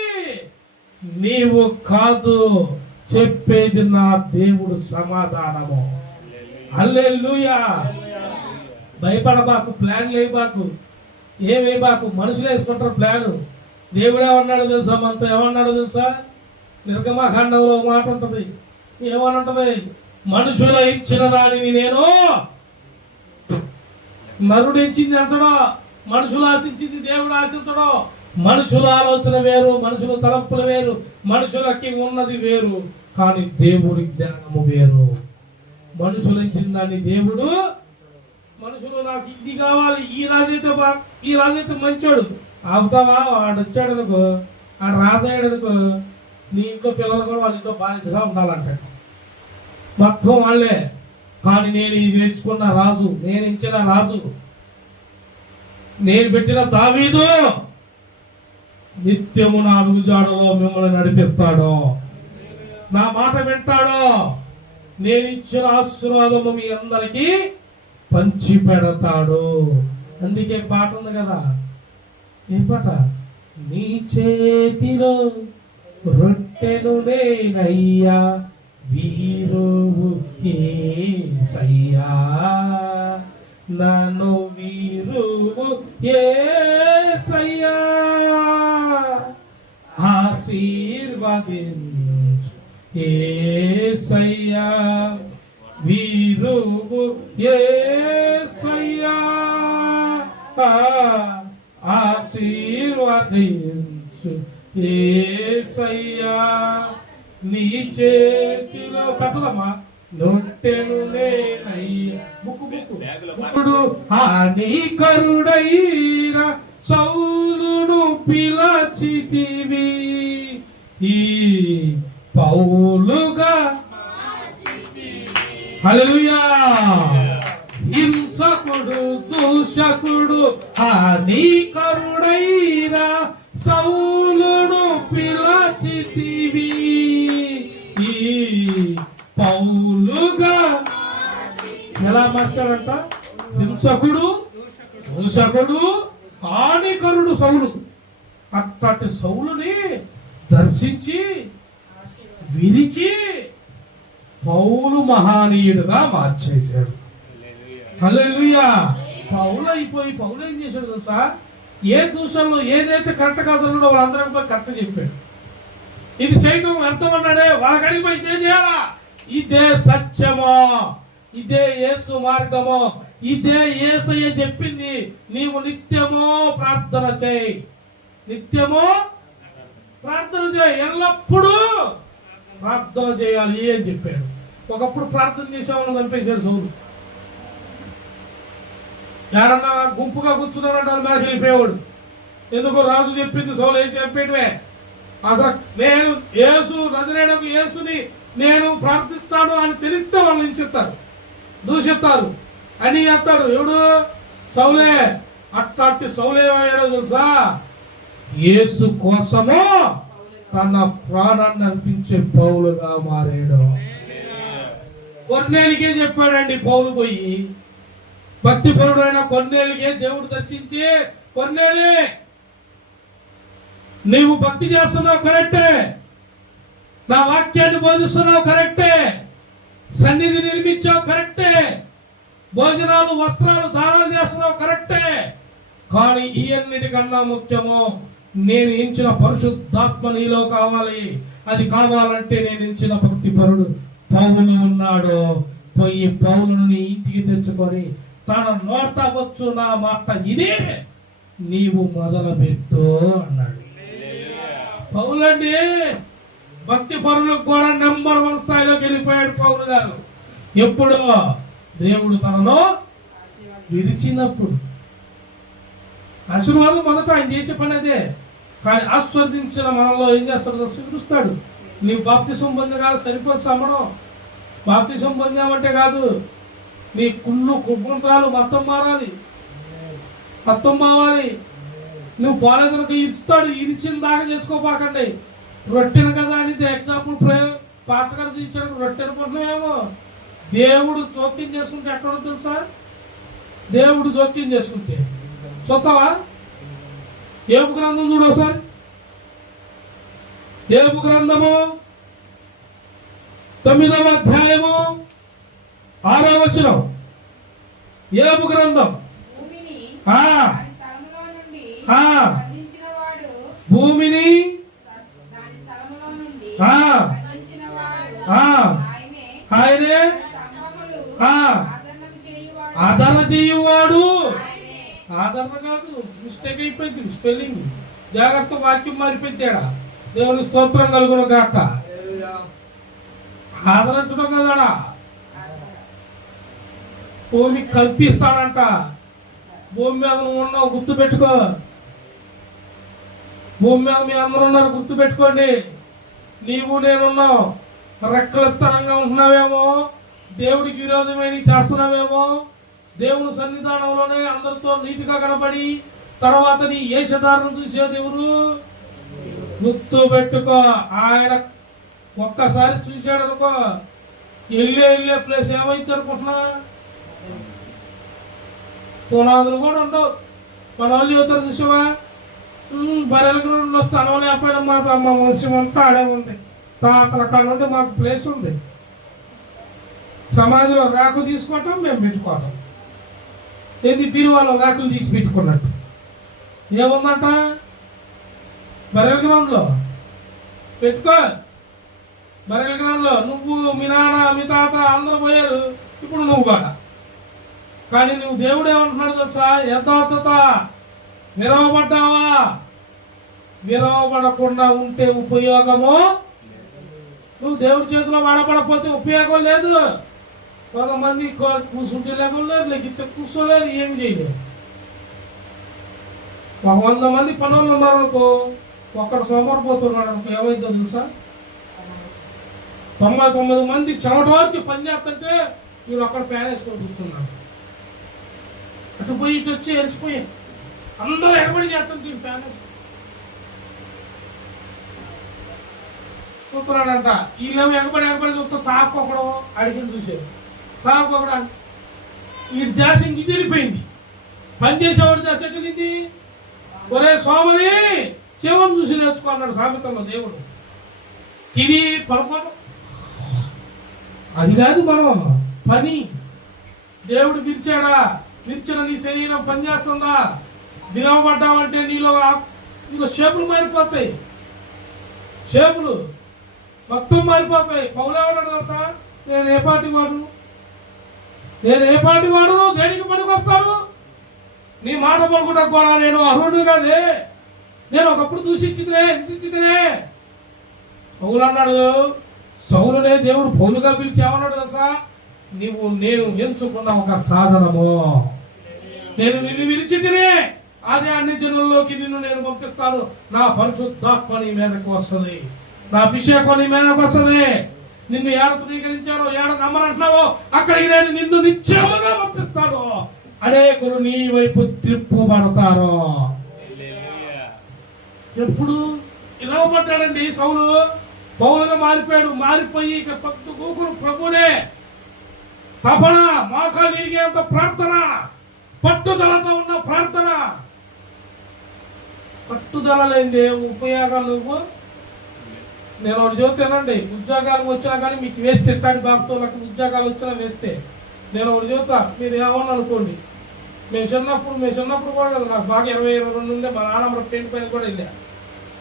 నీవు కాదు చెప్పేది నా దేవుడు సమాధానము. హల్లెలూయా. భయపడబాకు, ప్లాన్ లేబాకు, ఏమేబాకు. మనుషులు వేసుకుంటారు ప్లాను. దేవుడు ఏమన్నాడు తెలుసా, మనతో ఏమన్నాడు తెలుసా? నిర్గమకాండంలో మాట ఉంటుంది. ఏమనంటది, మనుషుల ఇచ్చిన దానిని నేను, నరుడు ఇచ్చింది ఎంచడో, మనుషులు ఆశించింది దేవుడు ఆశించడో. మనుషుల ఆలోచన వేరు, మనుషుల తలంపులు వేరు, మనుషులకి ఉన్నది వేరు, కానీ దేవుడి జ్ఞానము వేరు. మనుషులు ఇచ్చిన దాన్ని దేవుడు, మనుషులు నాకు ఇది కావాలి, ఈ రాజైతే మంచోడు అవుతావా, వాడు వచ్చాడు అనుకో, వాడు రాజయ్యాడు అనుకో, నీ ఇంట్లో పిల్లలు కూడా వాళ్ళ ఇంట్లో బానిసగా ఉండాలంటాడు. మొత్తం వాళ్ళే. కానీ నేను ఇది నేర్చుకున్న రాజు, నేను ఇచ్చిన రాజు, నేను పెట్టిన దావీదు నిత్యము నా అడుగుజాడలో మిమ్మల్ని నడిపిస్తాడు, నా మాట వింటాడు. నేను ఇచ్చిన ఆశీర్వాదము మీ అందరికీ పంచి పెడతాడు. అందుకే పాట ఉంది కదా, ఏం పాట? నీ చేతిలో రొట్టెను నేనయ్యా, వీరువు యేసయ్యా, నన్ను వీరువు యేసయ్యా, ఆశీర్వదించు యేసయ్యా, వీరువు యేసయ్యా, ఆశీర్వదించు యేసయ్యా. నీ చేతిలో కథలమ్మా రొట్టెను నేనయ్యా, బుక్కుడు హానికరుడైన సౌలును పిలచితివి, ఈ పౌలుగా హల్లెలూయా. హింసకుడు దూషకుడు హానికరుడైన సౌలును పిలచితివి ఈ పౌలుగా. ఎలా మార్చాడంట? హింసకుడు దూషకుడు హానికరుడు సౌలు. అట్లాంటి సౌలుని దర్శించి విరిచి పౌలు మహానీయుడుగా మార్చేశాడు. హల్లెలూయా. పౌలు అయిపోయి పౌలు ఏం చేశాడు తెలుసా? ఏ దూషణలో ఏదైతే కరెక్ట్ కాదో వాళ్ళందరికీ పోయి కరెక్ట్ చెప్పాడు. ఇది చేయటం వ్యర్థమన్నాడే, వాళ్ళకి అడిగిపోయి ఇదే చేయాలా, ఇదే సత్యమో, ఇదే యేసు మార్గమో, ఇదే యేసయ్య చెప్పింది. నీవు నిత్యమో ప్రార్థన చేయి, నిత్యమో ప్రార్థన చేయి, ఎల్లప్పుడూ ప్రార్థన చేయాలి అని చెప్పాడు. ఒకప్పుడు ప్రార్థన చేసేవాళ్ళని చంపేశాడు సౌలు. ఎవరన్నా గుంపుగా కూర్చున్నారంటే వాళ్ళ మీద వెళ్ళిపోయేవాడు. ఎందుకో రాజు చెప్పింది సౌలు ఏం చెప్పేటవే. అసలు నేను యేసు నజరేయుడగు యేసుని నేను ప్రార్థిస్తాను అని తెలిస్తే వాళ్ళు హింసిస్తారు, దూషిస్తారు అని చెప్తాడు. ఎవడు? సౌలే. అట్లాంటి సౌలే అయ్యాడో తెలుసా? యేసు కోసము తన ప్రాణాన్ని అర్పించే పౌలుగా మారాడు. కొర్నేలికే చెప్పాడండి పౌలు పోయి, భక్తి పరుడు అయిన కొర్నేలికే దేవుడు దర్శించి, కొర్నేలి నీవు భక్తి చేస్తున్నావు కరెక్టే, నా వాక్యాన్ని బోధిస్తున్నావు కరెక్టే, సన్నిధి నిర్మించావు కరెక్టే, భోజనాలు వస్త్రాలు దానాలు చేస్తున్నావు కరెక్టే, కానీ ఈ అన్నిటికన్నా ముఖ్యము నేను ఎంచిన పరిశుద్ధాత్మ నీలో కావాలి. అది కావాలంటే నేను ఎంచిన భక్తి పరుడు పౌలు ఉన్నాడు. పోయి పౌలును నీ ఇంటికి తెచ్చుకొని తన నోట వచ్చు నా మాట ఇదే నీవు మొదలు పెట్టు అన్నాడు. పౌలండి భక్తి పరులకు కూడా నెంబర్ 1 స్థాయిలోకి వెళ్ళిపోయాడు పౌలు గారు. ఎప్పుడు? దేవుడు తనను విరిచినప్పుడు. ఆశీర్వాదం మొదట ఆయన చేసే పని అదే. కానీ ఆస్వాదించిన మనలో ఏం చేస్తాడో చూస్తాడు. నీవు బాప్తిసం పొందగాలి సరిపోదు సమరం. బాప్తిసం పొందామంటే కాదు, నీ కుళ్ళు కుటుంబాలు మొత్తం మారాలి, మొత్తం మావాలి. నువ్వు పోలేదనుకో ఇస్తాడు, ఇరిచిన దాకా చేసుకోపాకండి. రొట్టెను కదా అని ఎగ్జాంపుల్ పాట గారు చూపించాడు. రొట్టెను పడుతున్నాయేమో దేవుడు జోక్యం చేసుకుంటే ఎక్కడ తెలుసా? దేవుడు జోక్యం చేసుకుంటే చూస్తావా? ఏబు గ్రంథం చూడు ఒకసారి. ఏబు గ్రంథము 9వ అధ్యాయము 6వ వచనం. ఏబు గ్రంథం. భూమిని ఆయనే ఆదరణ చేయువాడు. ఆదరణ కాదు, మిస్టేక్ అయిపోయింది స్పెల్లింగ్. జాగ్రత్త, వాక్యం మారిపోయింది. దేవుని స్తోత్రం కలుగును గాక. ఆదరించడం కదా, భూమి కల్పిస్తాడంట. భూమి మీద నువ్వు ఉన్నావు గుర్తు పెట్టుకో. భూమి మీద మీ అందరూ ఉన్నారు గుర్తు పెట్టుకోండి. నీవు నేనున్నావు. రెక్కల స్థలంగా ఉంటున్నావేమో, దేవుడికి విరోధమైన చేస్తున్నావేమో, దేవుని సన్నిధానంలోనే అందరితో నీటిగా కనబడి తర్వాత నీ ఏషధారణ చూసే దేవుడు గుర్తు పెట్టుకో. ఆయన ఒక్కసారి చూశాడు అనుకో, వెళ్ళే ప్లేస్ ఏమైంది అనుకుంటున్నా? పునాదులు కూడా ఉండవు. మన వాళ్ళు యువతలు చూసావా? బరెల గ్రౌండ్లో స్థలం లేకపోయినా మాకు మా వంశం అంతా ఆడే ఉంది. తాతల కాలం ఉంటే మాకు ప్లేస్ ఉంది. సమాధిలో రాకు తీసుకోవటం, మేము పెట్టుకోవటం. ఏది బీరువాలో రాకులు తీసి పెట్టుకున్నట్టు ఏముందంట? బరెల గ్రౌండ్లో పెట్టుకో. బరెల గ్రౌండ్లో నువ్వు, మీ నాన్న, మీ తాత అందరూ పోయారు, ఇప్పుడు నువ్వు కూడా. కానీ నువ్వు దేవుడు ఏమంటున్నాడు తెలుసా? యథార్థత. విరవబడ్డావా? విరవబడకుండా ఉంటే ఉపయోగము. నువ్వు దేవుడి చేతిలో వాడబడకపోతే ఉపయోగం లేదు. కొంతమంది కూర్చుంటే లేకపోలేదు, లెక్కితే కూర్చోలేదు, ఏమి చేయలేదు. 100 మంది పనులు ఉన్నారు అనుకో, ఒక్కడు సోమరిపోతున్నాడు అనుకో, ఏమైందో తెలుసా? 99 మంది చెమట వచ్చి పని చేస్తుంటే వీడు ఒక్కడ ఫ్యాన్ వేసుకొని కూర్చున్నాడు. అటు పోయి ఇటు వచ్చి వెలిసిపోయాడు. అందరూ ఎగబడి చేస్తుంటే ఫ్యాన్ చూస్తున్నాడంట. వీళ్ళేమో ఎగబడి చూస్తూ తాకొకడు అడిగిన చూసాడు. తాకొకడు ఈ దేశ ఇది వెళ్ళిపోయింది. పని చేసేవాడు దేశ ఎట్టింది. ఒరే సోమని శివం చూసి నేర్చుకున్నాడు సామెతల్లో దేవుడు. తిని పడుకోవడం అది కాదు మనం పని. దేవుడు విరిచాడా? విరిచిన నీ శరీరం పనిచేస్తుందా? విరవబడ్డావంటే నీలో షేపులు మారిపోతాయి. షేపులు మొత్తం మారిపోతాయి. పౌలేవాడు తెలుసా? నేను ఏ పార్టీ వాడు దేనికి పనికి వస్తాను? నీ మాట పడుకుంటా కూడా నేను అర్హుడు కాదే. నేను ఒకప్పుడు దూషించితే పౌలు అన్నాడు. సౌలునే దేవుడు పౌలుగా పిలిచి ఏమన్నాడు తెలుసా? నేను ఎంచుకున్న ఒక సాధనము. నేను నిన్ను విరిచి తినే అదే అన్ని జనుల్లోకి నిన్ను నేను పంపిస్తాను. నా పరిశుద్ధాత్మ నీ మీదకి వస్తుంది. నా అభిషేకం నీ మీదకి వస్తుంది. నిన్ను ఏడ ధృవీకరించారో ఏడ నమ్మనంటున్నావో అక్కడికి నేను నిన్ను నిత్యముగా పంపిస్తాను. అనేకులు నీ వైపు త్రిప్పుబడతారు. ఎప్పుడు ఇలా పడ్డాడండి సౌలు. పౌలుగా మారిపోయాడు. మారిపోయి ఇక పత్తు గూకులు ప్రభునే తపన మోకాలు ఇరిగేంత ప్రార్థన, పట్టుదలతో ఉన్న ప్రార్థన. పట్టుదల లేనిదే ఉపయోగాలు నువ్వు. నేను ఒకటి చెబుతానండి, ఉద్యోగాలు వచ్చినా కానీ మీకు వేస్ట్ ఇట్టాంటి బాబుతోళ్ళకి ఉద్యోగాలు వచ్చినా వేస్తే. నేను ఒకటి చెబుతా, మీరు ఏమన్నా అనుకోండి. మేము చిన్నప్పుడు కూడా కదా, నాకు బాగా 22 ఉండే. మా నాన్నమ్మ పెయింట్ పైన కూడా వెళ్ళా.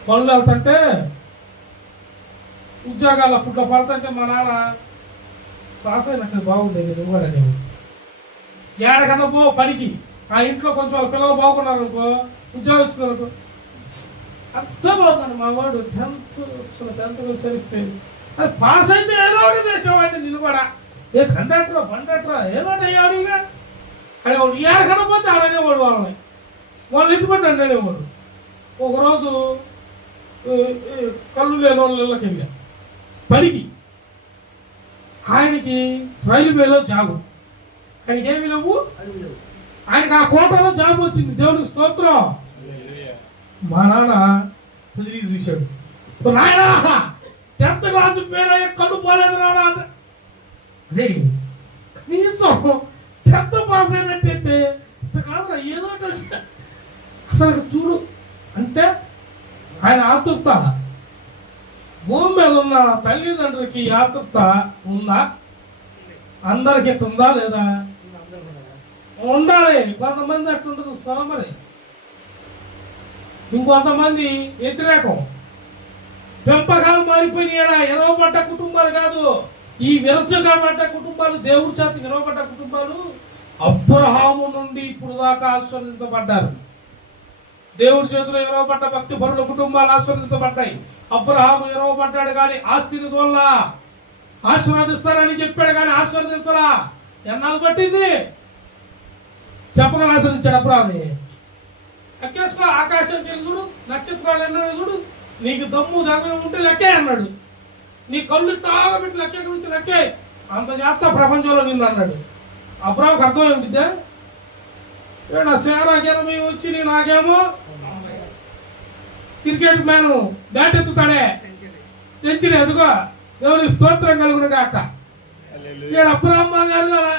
పనులు వెళ్తుంటే ఉద్యోగాలు అప్పట్లో పడుతుంటే మా నాన్న సాసైనట్టు బాగుండేది. నువ్వు కూడా ఏడకన్నా పో పనికి. ఆ ఇంట్లో కొంచెం వాళ్ళ పిల్లలు బాగున్నారు అనుకో, ఉద్యోగం వచ్చిందనుకో అర్థం అవుతుంది. మా వాడు 10th సరిపోయింది. అది పాస్ అయితే ఏదో ఒకటి చేసేవాడిని. నేను కూడా ఏ కండక్టరా ఏదో ఒకటి అయ్యాడుగా. అది వాడు ఏడకన్నా పోతే ఆడనేవాడు. వాళ్ళు ఎత్తుపడ్డాడు అనేవాడు. ఒకరోజు కళ్ళు లేని వాళ్ళకి వెళ్ళా పనికి. ఆయనకి రైల్వేలో జాబు. ఆయనకి ఏమి లేవు. ఆయనకి ఆ కోటలో జాబ్ వచ్చింది. దేవునికి స్తోత్రం. మా నాన్న తిరిగి చూశాడు. నాయనా 10th క్లాస్ పేరు కళ్ళు పోలేదు నాన్న. అదే కనీసం 10th పాస్ అయినట్టయితే కాదు ఏదో అసలు చూడు. అంటే ఆయన ఆతృత. భూమి మీద ఉన్న తల్లిదండ్రులకి ఆతృత ఉందా? అందరికి ఉందా లేదా? ఉండాలి. కొంతమంది అట్లుంటుంది సోమరి, ఇంకొంతమంది వ్యతిరేకం. పెంపకాలు మారిపోయినాయడా. ఎరవబడ్డ కుటుంబాలు కాదు, ఈ విరచబడ్డ కుటుంబాలు, దేవుడి చేత విరవబడ్డ కుటుంబాలు అబ్రహాము నుండి ఇప్పుడు దాకా ఆశీర్వదించబడ్డారు. దేవుడి చేతిలో ఎరవబడ్డ భక్తి పరుల కుటుంబాలు ఆశీర్వదించబడ్డాయి. అబ్రహాము ఎరవబడ్డాడు కానీ ఆస్తిని చూడలా. ఆశీర్వదిస్తారని చెప్పాడు కానీ ఆశీర్వదించలా. ఎన్నాళ్ళు పట్టింది? చెప్పగల ఆశీర్వదించాడు అబ్రహాముని. ఎక్కేసుకో, ఆకాశంకి వెళ్ళి చూడు, నక్షత్రాలు ఎన్నో చూడు. నీకు దమ్ము దగ్గర ఉంటే లెక్కే అన్నాడు. నీ కళ్ళు తాగబెట్టి లెక్క గురించి లెక్కే. అంత చేస్తా ప్రపంచంలో నిన్ను అన్నాడు. అబ్రహాంకి అర్థమైందిద్దా? సేనాకేమో వచ్చి నాకేమో క్రికెట్ మ్యాన్ బ్యాట్ ఎత్తుతాడే సెంచరీ. ఎదుగో దేవుని స్తోత్రం కలుగును కాక. నేను అబ్రహ్మ గారు కదా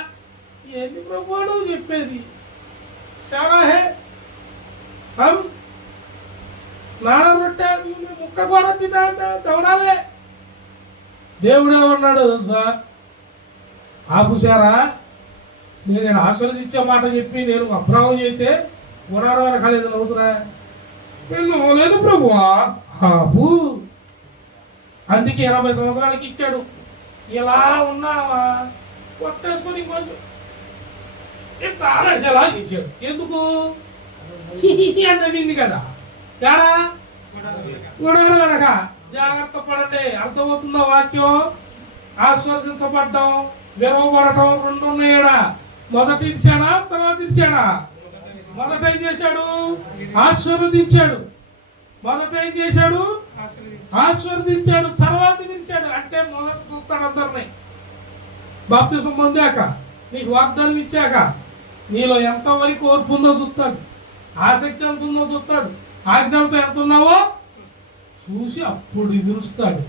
ఏంది ప్రభువాడు చెప్పేది? సేనాహే నాన్న రొట్టె ముక్క కూడా తిన్నా తవడాలే. దేవుడు ఏమన్నాడు సార్? ఆపుసారా, నేను ఆశీర్వదించే మాట చెప్పి నేను అబ్రాహం చేస్తే గుణారం వెనకాలేదు నవ్వుతున్నా. లేదు ప్రభువా ఆపు. అందుకే 80 సంవత్సరాలకి ఇచ్చాడు. ఇలా ఉన్నావా కొట్టేసుకొని కొంచెం ఇంత ఆలోచలా చేశాడు. ఎందుకు అంటే కదా తేడా గుణారం వెనక. జాగ్రత్త పడండి. అర్థమవుతుందా వాక్యం? ఆస్వాదించబడ్డం, విరవబడటం రెండు ఉన్నాయడా. మొదట ఇచ్చాడా, తర్వాత ఇచ్చాడా? మొదట ఏం చేశాడు? ఆశీర్వదించాడు. మొదట ఏం చేశాడు? ఆశీర్వదించి ఆశీర్వదించాడు, తర్వాత పిలిచాడు. అంటే మొదట చూస్తాడు అందరినీ. బాప్తిసం పొందాక, నీకు వాగ్దానం ఇచ్చాక, నీలో ఎంతవరకు ఓర్పు ఉందో చూస్తాడు, ఆసక్తి ఎంత ఉందో చూస్తాడు, ఆజ్ఞలతో ఎంత ఉన్నావో చూసి అప్పుడు పిలుస్తాడు.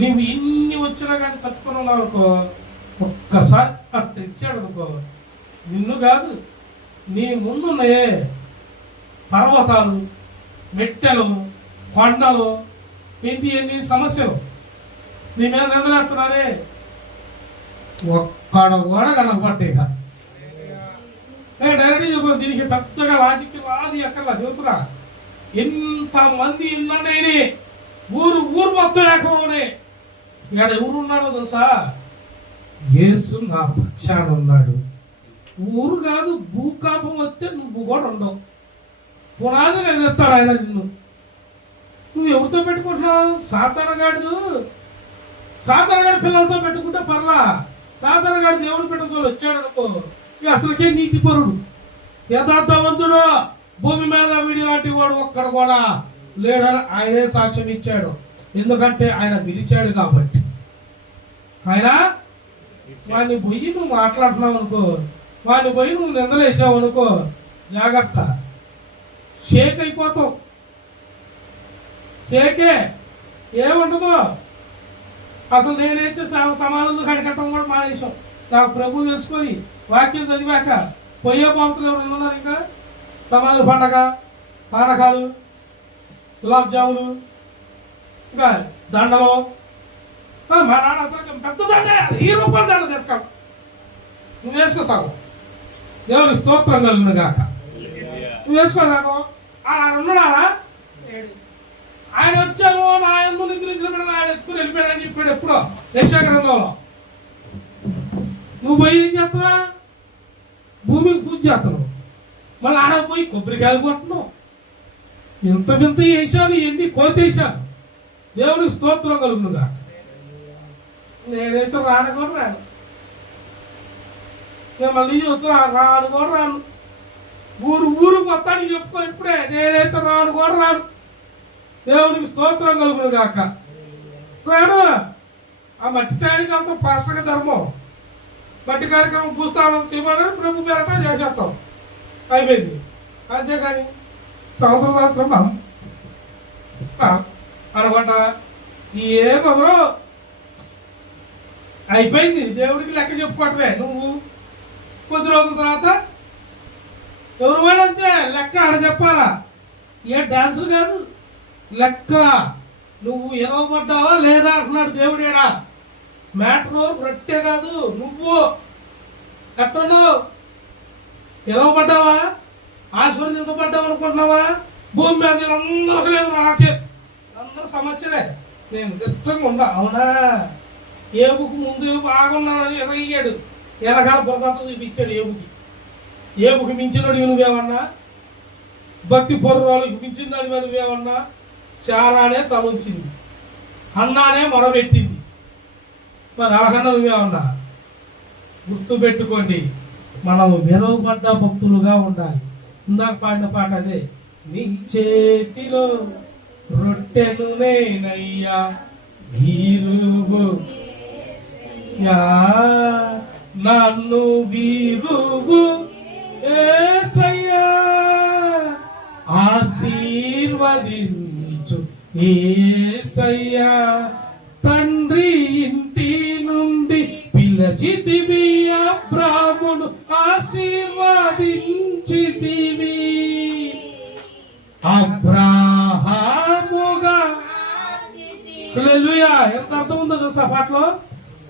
నువ్వు ఇన్ని వచ్చినా కానీ తట్టుకున్నావు అనుకో, ఒక్కసారి అట్ట ఇచ్చాడు అనుకో, నిన్ను కాదు నీ ముందున్నాయే పర్వతాలు, మెట్టెలు, కొండలు, ఎన్ని సమస్యలు నీ మీద నిందలేస్తున్నారే, ఒక్కడ కూడా కనపడ్డాయి. డైరెక్ట్ చెబుతాను, దీనికి పెద్దగా లాజిక్ రాదు, ఎక్కడ చెబుతున్నా. ఎంతమంది ఇళ్ళని ఊరు మొత్తం లేకపోవడే, ఇక్కడ ఎవరున్నాడో తెలుసా? యేసు నా పక్షాన ఉన్నాడు. ఊరు కాదు, భూకాపం వస్తే నువ్వు కూడా ఉండవు. పునాది ఎదురెత్తాడు ఆయన నిన్ను. నువ్వు ఎవరితో పెట్టుకుంటున్నావు? సాతానగాడు పిల్లలతో పెట్టుకుంటే పర్లా. సాతానగాడు దేవుడు పెట్టడం వచ్చాడు అనుకో, అసలుకే నీతిపరుడు, యథార్థవంతుడు, భూమి మీద వీడి లాంటి వాడు ఒక్కడ కూడా లేడని ఆయనే సాక్ష్యం ఇచ్చాడు. ఎందుకంటే ఆయన పిలిచాడు కాబట్టి. ఆయన వాడిని పోయి నువ్వు మాట్లాడుతున్నావు అనుకో, వాడిని పోయి నువ్వు నిందలేసావు అనుకో, జాగ్రత్త, షేక్ అయిపోతావు. షేకే ఏముండదు. అసలు నేనైతే సమాధులు కడిగట్టడం కూడా మానేసాం. నాకు ప్రభు తెలుసుకొని వాక్యం చదివాక పొయ్యే పంతులు ఎవరు ఉన్నారు? ఇంకా సమాధుల పండగ, పానకాలు, గులాబ్ జాములు, ఇంకా దండలు. మా నాన్న అసలు పెద్ద దండ, 1000 రూపాయల దండ తెచ్చుకోవు, నువ్వు వేసుకో సగం. దేవుని స్తోత్రం కలుగును గాక. నువ్వు వేసుకో సగం. ఆయన ఉన్నాడా? ఆయన వచ్చామో నా ఎందు నిద్రించిన ఆయన ఎత్తుకుని వెళ్ళిపోయాడని చెప్పాడు ఎప్పుడో యెషయా. నువ్వు పోయి ఏం చేస్తున్నా? భూమికి పూజ చేస్తున్నావు, మళ్ళీ ఆడ పోయి కొబ్బరికాయలు కొట్టను, ఇంత వింత వేసాను, ఎన్ని కోతేసాను. దేవుడికి స్తోత్రం కలుగునుగా. నేనైతే రాను కూడా రాను, నేను మళ్ళీ చెప్తున్నా, రాను కూడా రాను. ఊరు మొత్తానికి చెప్పుకో ఇప్పుడే, నేనైతే రాను కూడా రాను. దేవుడికి స్తోత్రం కలుగును గాక. రాను. ఆ మట్టి టైంకి అంత పాస్టర్గ ధర్మం, మట్టి కార్యక్రమం పూస్తానం చేయమని ప్రభు పేరట చేసేస్తాం, అయిపోయింది. అంతేకాని సంవత్సరం అనుకుంటా ఏమో అయిపోయింది. దేవుడికి లెక్క చెప్పుకోవటమే. నువ్వు కొద్ది రోజుల తర్వాత ఎవరు పోయినంతే లెక్క ఆడ చెప్పాలా. ఏ డాన్సులు కాదు, లెక్క. నువ్వు ఎరవబడ్డావా లేదా అంటున్నాడు దేవుడేడా. మ్యాటర్ రొట్టె కాదు, నువ్వు ఎట్టున్నావు, ఎరవబడ్డావా, ఆశీర్వదించబడ్డావు అనుకుంటున్నావా? భూమి మీద అందరికి లేదు, నాకే అందరూ సమస్యలే. నేను దిట్టంగా ఉన్నా. అవునా? ఏబుకు ముందు బాగున్నానని ఎరగయ్యాడు, ఎనకాల బురదతో చూపించాడు. ఏబుకి మించినోడివి నువ్వేమన్నా, భక్తి పొర్రాలకు మించిందని నువ్వేమన్నా. చారానే తలంచింది, అన్నానే మొరబెట్టింది, మరి అలాగన్నా నువ్వేమన్నా. గుర్తు పెట్టుకోండి, మనం వెరవబడ్డ భక్తులుగా ఉండాలి. ఇందాక పాడిన పాట అదే. నీ చేతిలో రొట్టెను నేనయ్యా, వీరుగు నన్ను వీరుగు యేసయ్యా, ఆశీర్వదించు యేసయ్యా. తండ్రి ఇంటి నుండి పిలచితివి అబ్రామును, ఆశీర్వదించితివి అబ్రాహాముగా. హల్లెలూయా. ఎంత అర్థం ఉందో చూసా పాటలో.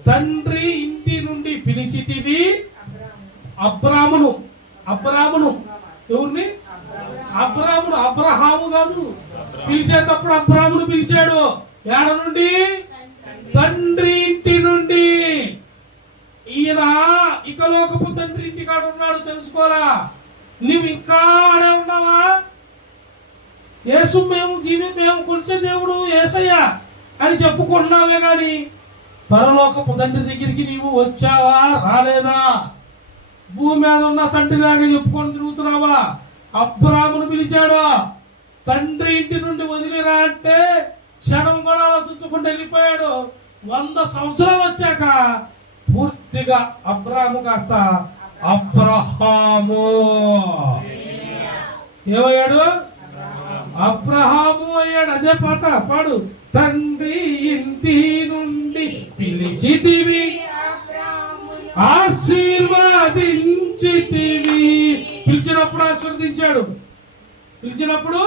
తండ్రి ఇంటి నుండి పిలిచితివి అబ్రామును. ఎవరిని? అబ్రామును. అబ్రహాము కాదు, పిలిచేటప్పుడు అబ్రామును పిలిచాడు. ఏడ నుండి? తండ్రి ఇంటి నుండి. ఈయన ఇకలోకపు తండ్రి ఇంటి కాడ ఉన్నాడు, తెలుసుకోరా. నువ్వు ఇంకా ఆడే ఉన్నావా? యేసు మేము కొలిచే దేవుడు యేసయ్య అని చెప్పుకుంటున్నావే గాని పరలోకపు తండ్రి దగ్గరికి నీవు వచ్చావా, రాలేదా? భూమి మీద ఉన్న తండ్రి లాగా చెప్పుకొని తిరుగుతున్నావా? అబ్రామును పిలిచాడు, తండ్రి ఇంటి నుండి వదిలిరా అంటే క్షణం కూడా ఆలోచించకుండా వెళ్ళిపోయాడు. 100 సంవత్సరాలు వచ్చాక పూర్తిగా అబ్రాహాము కాస్త అబ్రహాము ఏమయ్యాడు? అబ్రహాము అయ్యాడు. అదే పాట పాడు. తండ్రి ఇంటి నుండి పిలిచితివి, ఆశీర్వదించితివి. పిలిచినప్పుడు ఆశీర్వదించాడు. పిలిచినప్పుడు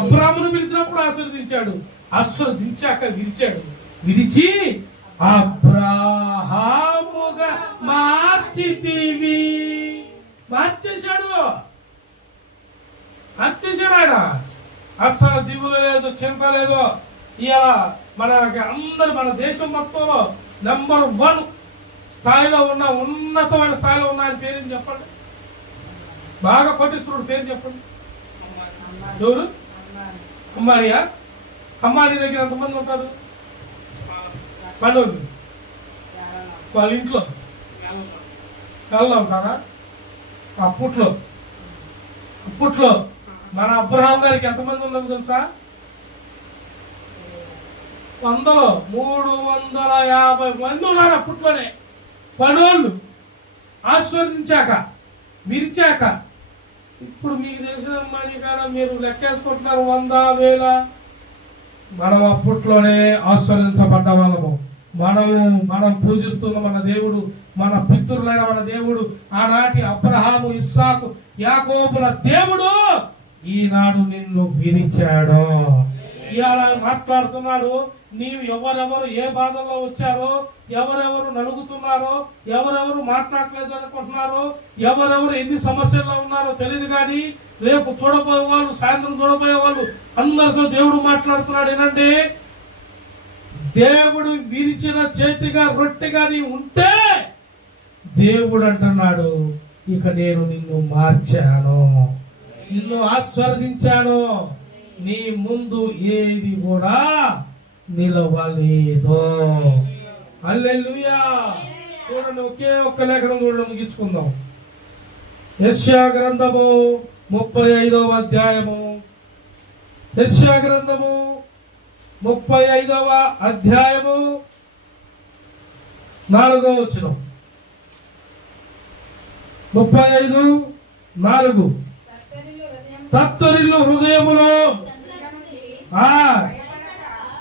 అబ్రాహామును పిలిచినప్పుడు ఆశీర్వదించాడు. ఆశీర్వదించాక విరిచాడు. విరిచి అబ్రహాముగా మార్చితివి. మార్చేశాడు. ఆయన అస్సలు దిగులు లేదు, చింత లేదు. ఇవాళ మన దేశం మొత్తంలో నెంబర్ 1 స్థాయిలో ఉన్న ఉన్నతమైన స్థాయిలో ఉన్న ఆయన పేరు చెప్పండి. బాగా కోటీశ్వరుడు పేరు చెప్పండి. ఎవరు? అంబానీయా? అంబానీ దగ్గర ఎంతమంది ఉంటారు? 12. వాళ్ళ ఇంట్లో ఉంటారా? అప్పట్లో మన అబ్రహాం గారికి ఎంతమంది ఉన్నారు తెలుసా? 350 మంది ఉన్నారు అప్పట్లోనే. పనోళ్ళు ఆశీర్వదించాక విరిచాక. ఇప్పుడు మీకు తెలిసిన మనీ కాడ మీరు లెక్కేసుకుంటున్నారు 100,000. మనం అప్పట్లోనే ఆశీర్వదించబడ్డ వాళ్ళము. మనం పూజిస్తున్న మన దేవుడు, మన పితరులైన మన దేవుడు, ఆనాటి అబ్రహాము, ఇస్సాకు, యాకోబుల దేవుడు ఈనాడు నిన్ను విరిచాడు. ఇవాళ మాట్లాడుతున్నాడు. నీవు ఎవరెవరు ఏ బాధల్లో వచ్చారో, ఎవరెవరు నలుగుతున్నారో, ఎవరెవరు మాట్లాడలేదు అనుకుంటున్నారో, ఎవరెవరు ఎన్ని సమస్యల్లో ఉన్నారో తెలియదు. కానీ రేపు చూడబోయే వాళ్ళు, సాయంత్రం చూడబోయే వాళ్ళు అందరితో దేవుడు మాట్లాడుతున్నాడు. ఏనండి, దేవుడు విరిచిన చేతిగా రొట్టెగా నీ ఉంటే దేవుడు అంటున్నాడు, ఇక నేను నిన్ను మార్చాను, నిన్ను ఆశీర్వదించాను, నీ ముందు ఏది కూడా నిలవలేదు. హల్లెలూయా. చూడండి, ఒకే ఒక్క లేఖనం చూడండి, ముగించుకుందాం. యెషయా గ్రంథము 35వ అధ్యాయము. యెషయా గ్రంథము 35వ అధ్యాయము 4వ వచనం. 35:4. తత్తరిల్లు హృదయములో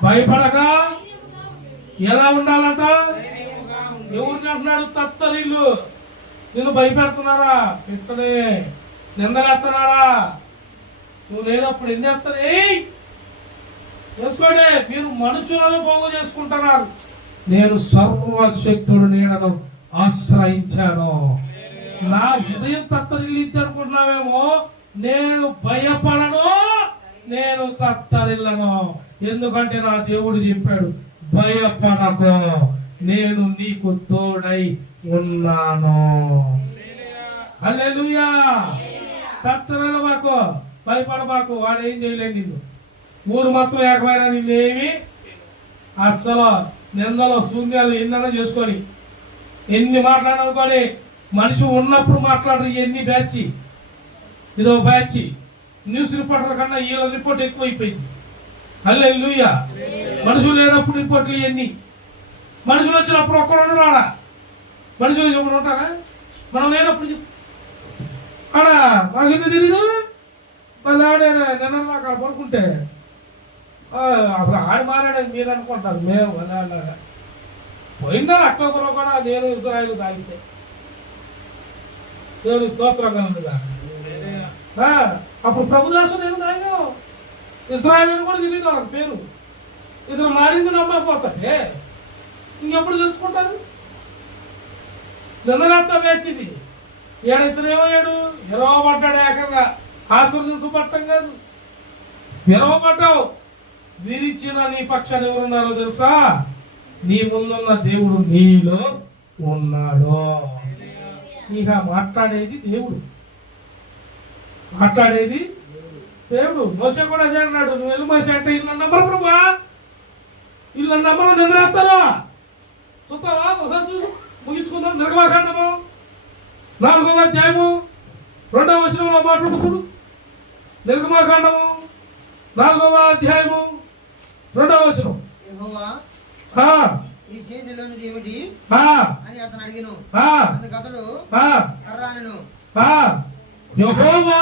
భయపడక ఎలా ఉండాలంట? ఎవరిని అంటున్నాడు? తత్తరిల్లు. నిన్ను భయపెడుతున్నారా? పెట్టనే. నిందలేస్తున్నారా? నువ్వు లేనప్పుడు ఎన్ని వేస్తానే చేసుకోండి. మీరు మనుషులను పోగు చేసుకుంటున్నారు. నేను సర్వశక్తుడు నీడను ఆశ్రయించాను. నా హృదయం తత్తరిల్లిద్ది అనుకుంటున్నావేమో. నేను భయపడను, నేను తత్తరిల్లను. ఎందుకంటే నా దేవుడు చెప్పాడు, భయపడకు, నేను నీకు తోడై ఉన్నాను. హల్లెలూయా. తత్తరిల్లబాకు, భయపడబాకు. వాడు ఏం చేయలేడు నిన్ను. ఊరు మొత్తం ఏకమైన నిన్నేమి అస్సలు నిందలు శూన్యాలు ఎన్నైనా చేసుకొని ఎన్ని మాట్లాడనుకొని మనిషి ఉన్నప్పుడు మాట్లాడరు. ఎన్ని బ్యాచ్, ఇదో బ్యాచ్. న్యూస్ రిపోర్టర్ కన్నా వీళ్ళ రిపోర్ట్ ఎక్కువైపోయింది. హల్లెలూయా. మనుషులు లేనప్పుడు రిపోర్ట్లు ఇవన్నీ. మనుషులు వచ్చినప్పుడు ఒక్కరు రాడా? మనుషులు ఎప్పుడు ఉంటారా? మనం లేనప్పుడు ఆడా మాకు ఎందుకు తెలీదు. మళ్ళీ ఆడే నిన్న మాకు ఆడ పడుకుంటే అసలు ఆడి మారాడని మీరు అనుకుంటారు. మేము పోయిందా అక్టోబర్లో కూడా నేను ఇజ్రాయిల్ తాగితే దేవుని స్తోత్రం కలదుగా. అప్పుడు ప్రభుదాసు నేను తాగాం. ఇజ్రాయిల్ అని కూడా తెలియదు వాళ్ళకి పేరు. ఇతను మారింది నమ్మకపోతే ఇంకెప్పుడు తెలుసుకుంటారు? నిన్నరాత్రి వేచింది. ఇతను ఏమయ్యాడు? విరవబడ్డాడు. ఏకంగా ఆశీర్వదించబట్టం కాదు, విరవబడ్డావు. విరిచిన నీ పక్షాన్ని ఎవరున్నారో తెలుసా? నీ ముందున్న దేవుడు నీలో ఉన్నాడు. ఇక మాట్లాడేది దేవుడు. మోసే కూడా అదే అన్నాడు. నువ్వు వెళ్ళి మోసే అంటే ఇల్లు నమ్మరు ప్రభా, ఇల్లు నమ్మరు, నిద్రేస్తారా? చూస్తావా? ఒకసారి చూసు, ముగించుకుందాం. నిర్గమాకాండము 4వ అధ్యాయము 2వ వచనంలో మాట్లాడుతున్నాడు. నిర్గమాకాండము 4వ అధ్యాయము 2వ వచనం. యెహోవా ఆ, నీ చేతిలోనిది ఏమిటి ఆ, అని అతను అడిగెను. ఆ, అందుకు అతడు ఆ, కర్ర అనెను. ఆ. యెహోవా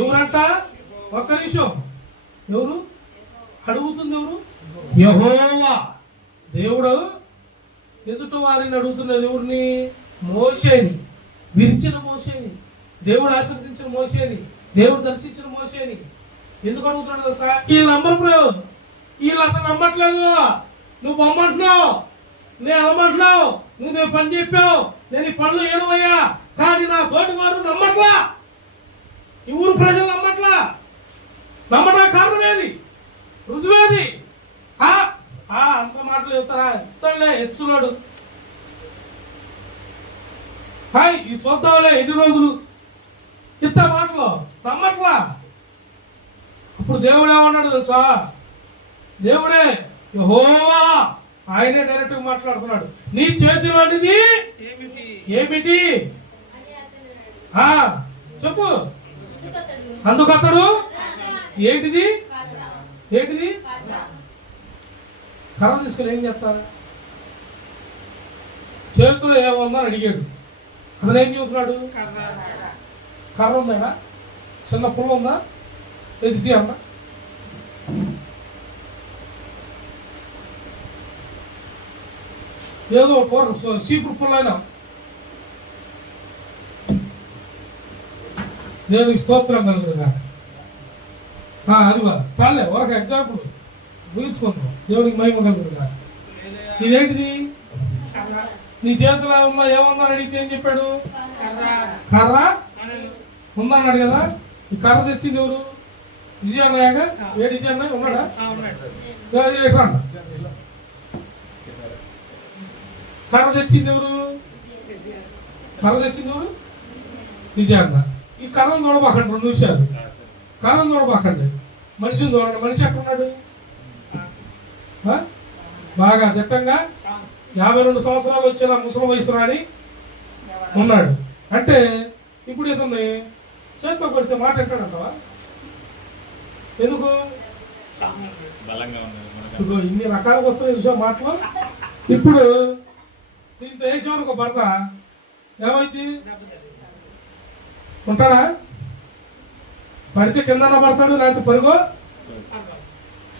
ఎవరంట? ఒక్క నిమిషం. ఎవరు అడుగుతుంది? ఎవరు? యెహోవా దేవుడు ఎదుట వారిని అడుగుతున్నది. ఎవరిని? మోషేని, విరిచిన మోషేని, దేవుడు ఆశీర్వదించిన మోషేని, దేవుడు దర్శించిన మోషేని. ఎందుకు అడుగుతున్నాడు తెలుసా? వీళ్ళు నమ్మరు. వీళ్ళు అసలు నమ్మట్లేదు. నువ్వు బొమ్మంటున్నావు, నేను అలమంటున్నావు, నువ్వు నేను పని చెప్పావు, నేను ఈ పనులు ఏనువయ్యా, కానీ నా తోటి వారు నమ్మట్లా. ఈ ఊరు ప్రజలు నమ్మట్లా. నమ్మటం కారణం ఏది? రుజువేది? అంత మాటలు చెప్తారా? ఎత్తలే ఎచ్చున్నాడు. హాయ్ ఈ చూద్దాంలే ఎన్ని రోజులు ఇంత మాటలు నమ్మట్లా. అప్పుడు దేవుడు ఏమన్నాడు తెలుసా? దేవుడే యెహోవా ఆయనే డైరెక్ట్ గా మాట్లాడుతున్నాడు. నీ చేతిలోనిది ఏమిటి? చెప్పు. అందుకతడు ఏంటిది? ఏంటిది? కర్ర తీసుకుని ఏం చేస్తారా? చేతిలో ఏముందని అడిగాడు. అతను ఏం చెబుతున్నాడు? కర్ర ఉందా? చిన్న పుల్ల ఉందా? ఎదుటి అన్న ఏదో సీపురు పుల్లైనా దేవునికి స్తోత్రం కలుగుతుందా? అదిగో చాలే ఒక ఎగ్జాంపుల్ ఊహించుకుందాం. దేవునికి మహిమ కలుగుతుందా? ఇదేంటిది? నీ చేతిలో ఉందా? ఏముందా అని అడిగితే ఏం చెప్పాడు? కర్ర ఉందన్నాడు కదా. ఈ కర్ర తెచ్చింది ఎవరు? విజయ అన్నయ్యగా? ఏ విజయ అన్నయ్య ఉన్నాడా? ఎట్లా కర్ర తెచ్చింది ఎవరు? కర్ర తెచ్చింది ఎవరు? విజయ అన్న. ఈ కర్రను చూడబాకండి 2 నిమిషాలు. కర్రను చూడబాకండి, మనిషిని చూడండి. మనిషి ఎక్కడున్నాడు? బాగా దిట్టంగా 52 సంవత్సరాలు వచ్చిన ముసలి వయసు రాని ఉన్నాడు. అంటే ఇప్పుడు ఇతన్ని చేతితో కొడితే మాట ఎక్కడంటావా? ఎందుకు? ఇన్ని రకాలుగా వస్తాయి విషయం మాటలు. ఇప్పుడు దీంతో వేసేవాడు ఒక భర్త ఏమైంది? ఉంటాడా? పడితే కింద పడతాడు, లేకపోతే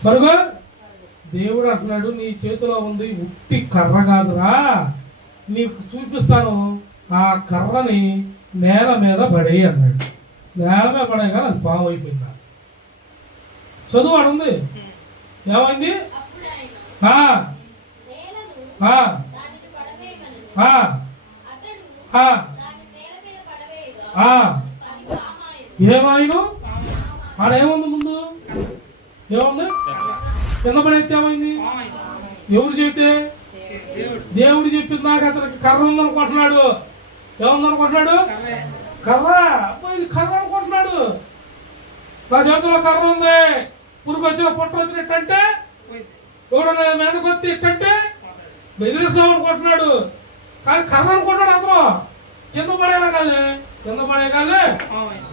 పరుగో. దేవుడు అంటున్నాడు, నీ చేతిలో ఉంది ఉట్టి కర్ర కాదురా, నీకు చూపిస్తాను. ఆ కర్రని నేల మీద పడేయి అన్నాడు. నేల మీద పడేయగా అది పాము అయిపోయింది. చదువు అడుంది. ఏమైంది? ఏమైనా ఆడేముంది? ముందు ఏముంది? కింద పడేస్తే ఏమైంది? ఎవరు చెబితే? దేవుడు చెప్పింది. నాకు అతనికి కర్ర ఉందనుకుంటున్నాడు. ఏముందనుకుంటున్నాడు? కర్ర. ఇది కర్ర అనుకుంటున్నాడు. నా చేతిలో కర్ర ఉంది, పురుగు వచ్చిన పొట్ట వచ్చినట్టంటే ఎవడన్నా మీదకి వస్తే ఇట్టంటే బెదిరిస్తాం అనుకుంటున్నాడు. కానీ కర్ర అనుకుంటాడు అతను. కింద పడేగానే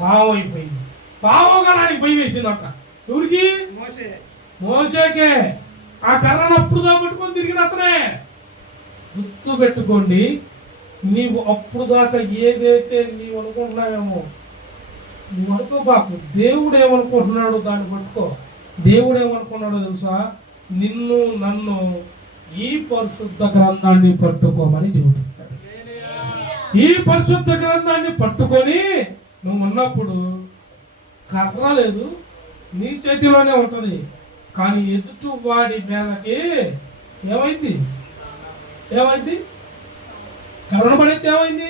పావు అయిపోయింది. పావుగా నానికి భయం వేసిందంట. ఎవరికి? మోషేకే. ఆ కర్రను అప్పుడుదా పట్టుకొని తిరిగిన అతనే. గుర్తు పెట్టుకోండి, నీవు అప్పుడు దాకా ఏదైతే నీవు అనుకుంటున్నావేమో నువ్వు అనుకోబాకు. దేవుడు ఏమనుకుంటున్నాడు దాన్ని పట్టుకో. దేవుడు ఏమనుకున్నాడో తెలుసా? నిన్ను నన్ను ఈ పరిశుద్ధ గ్రంథాన్ని పట్టుకోమని చెబుతున్నాడు. ఈ పరిశుద్ధ గ్రంథాన్ని పట్టుకొని నువ్వు ఉన్నప్పుడు కర్ర లేదు, నీ చేతిలోనే ఉంటది. కానీ ఎదుటి వాడి మీదకి ఏమైంది? కర్రను పడితే ఏమైంది?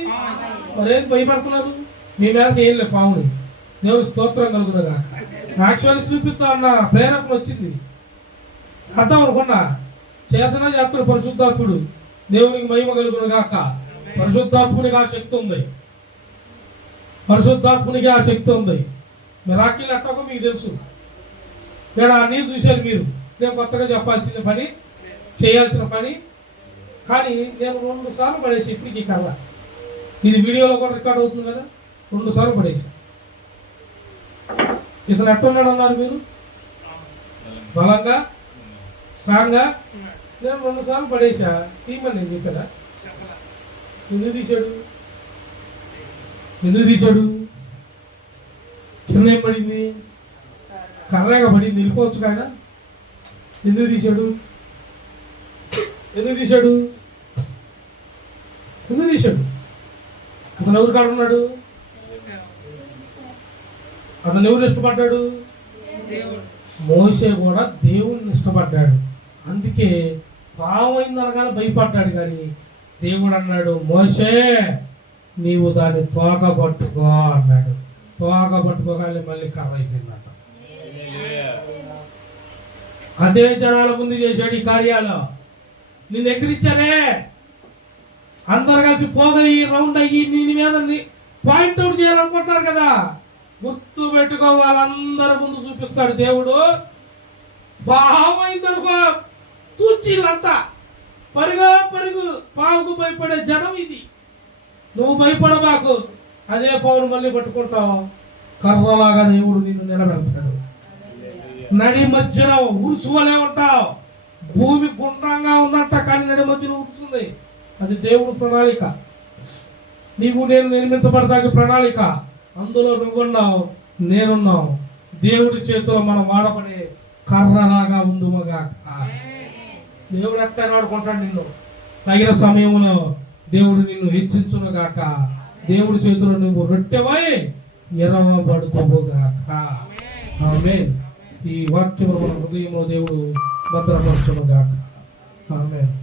మరేం భయపడుతున్నారు? మీ మీదకి ఏం లేదు పావుని. దేవుడు స్తోత్రం కలుగుతుందా? యాక్చువల్లీ చూపిస్తా అన్న ప్రేరణ వచ్చింది. అర్థం అనుకున్నా చేస్తాడు పరిశుద్ధాత్ముడు. దేవునికి మహిమ కలుగును గాక. పరిశుద్ధాత్మునికి ఆ శక్తి ఉంది. పరిశుద్ధాత్మునికి ఆ శక్తి ఉంది. మిరాకిల్ అట్టకు మీకు తెలుసు. ఇక్కడ అన్నీ చూశారు మీరు. నేను కొత్తగా చెప్పాల్సిన పని, చేయాల్సిన పని. కానీ నేను 2 సార్లు పడేసి ఇప్పటికీ కర్ర. ఇది వీడియోలో కూడా రికార్డ్ అవుతుంది కదా. 2 సార్లు పడేసి. ఇతను ఎట్టున్నాడు అన్నారు మీరు? బలంగా స్ట్రాంగ్గా. నేను 2 సార్లు పడేసా, తీయమని నేను చెప్పారా? ఎందుకు తీశాడు? కింద ఏం పడింది? కర్రగా పడింది, వెళ్ళిపోవచ్చు ఆయన. ఎందుకు తీశాడు? అతను ఎవరు కాడ ఉన్నాడు? అతను ఎవరు ఇష్టపడ్డాడు? మోషే కూడా దేవుణ్ణి ఇష్టపడ్డాడు. అందుకే పావైందనగానే భయపడ్డాడు. కానీ దేవుడు అన్నాడు, మోషే నీవు దాన్ని తోక పట్టుకో అన్నాడు. తోక పట్టుకోగానే మళ్ళీ కర్ర అయిపోయిందట. అదే జనాల ముందు చేశాడు ఈ కార్యాలు. నిన్ను ఎగిరించానే, అందరు కలిసి పోగయ్యి రౌండ్ అయ్యి నీ మీద పాయింట్అవుట్ చేయాలనుకుంటారు కదా. గుర్తు పెట్టుకో, వాళ్ళందరి ముందు చూపిస్తాడు దేవుడు. బావైందనుకో తూచీళ్ళంతా పరుగు పావుకు భయపడే జనం ఇది. నువ్వు భయపడబాకు. అదే పావును మళ్ళీ పట్టుకుంటావు, కర్రలాగా దేవుడు నిన్ను నిలబెడతాడు. నడి మధ్యన ఉరుసువలే ఉంటావు. భూమి గుండ్రంగా ఉన్నట్ట, కానీ నడి మధ్యన ఉరుస్తుంది. అది దేవుడు ప్రణాళిక. నీవు నేను నిర్మించబడతానికి ప్రణాళిక. అందులో నువ్వున్నావు, నేనున్నావు. దేవుడి చేతిలో మనం వాడపడే కర్రలాగా ఉందుమగా. దేవుడు ఎట్లా వాడుకుంటాడు నిన్ను. తగిన సమయంలో దేవుడు నిన్ను హెచ్చించునుగాక. దేవుడి చేతిలో నువ్వు రొట్టెవై ఎరవబడుకోగాక. ఆమేన్. ఈ వాక్యమును మన హృదయంలో దేవుడు భద్రపరచునుగాక. ఆమేన్.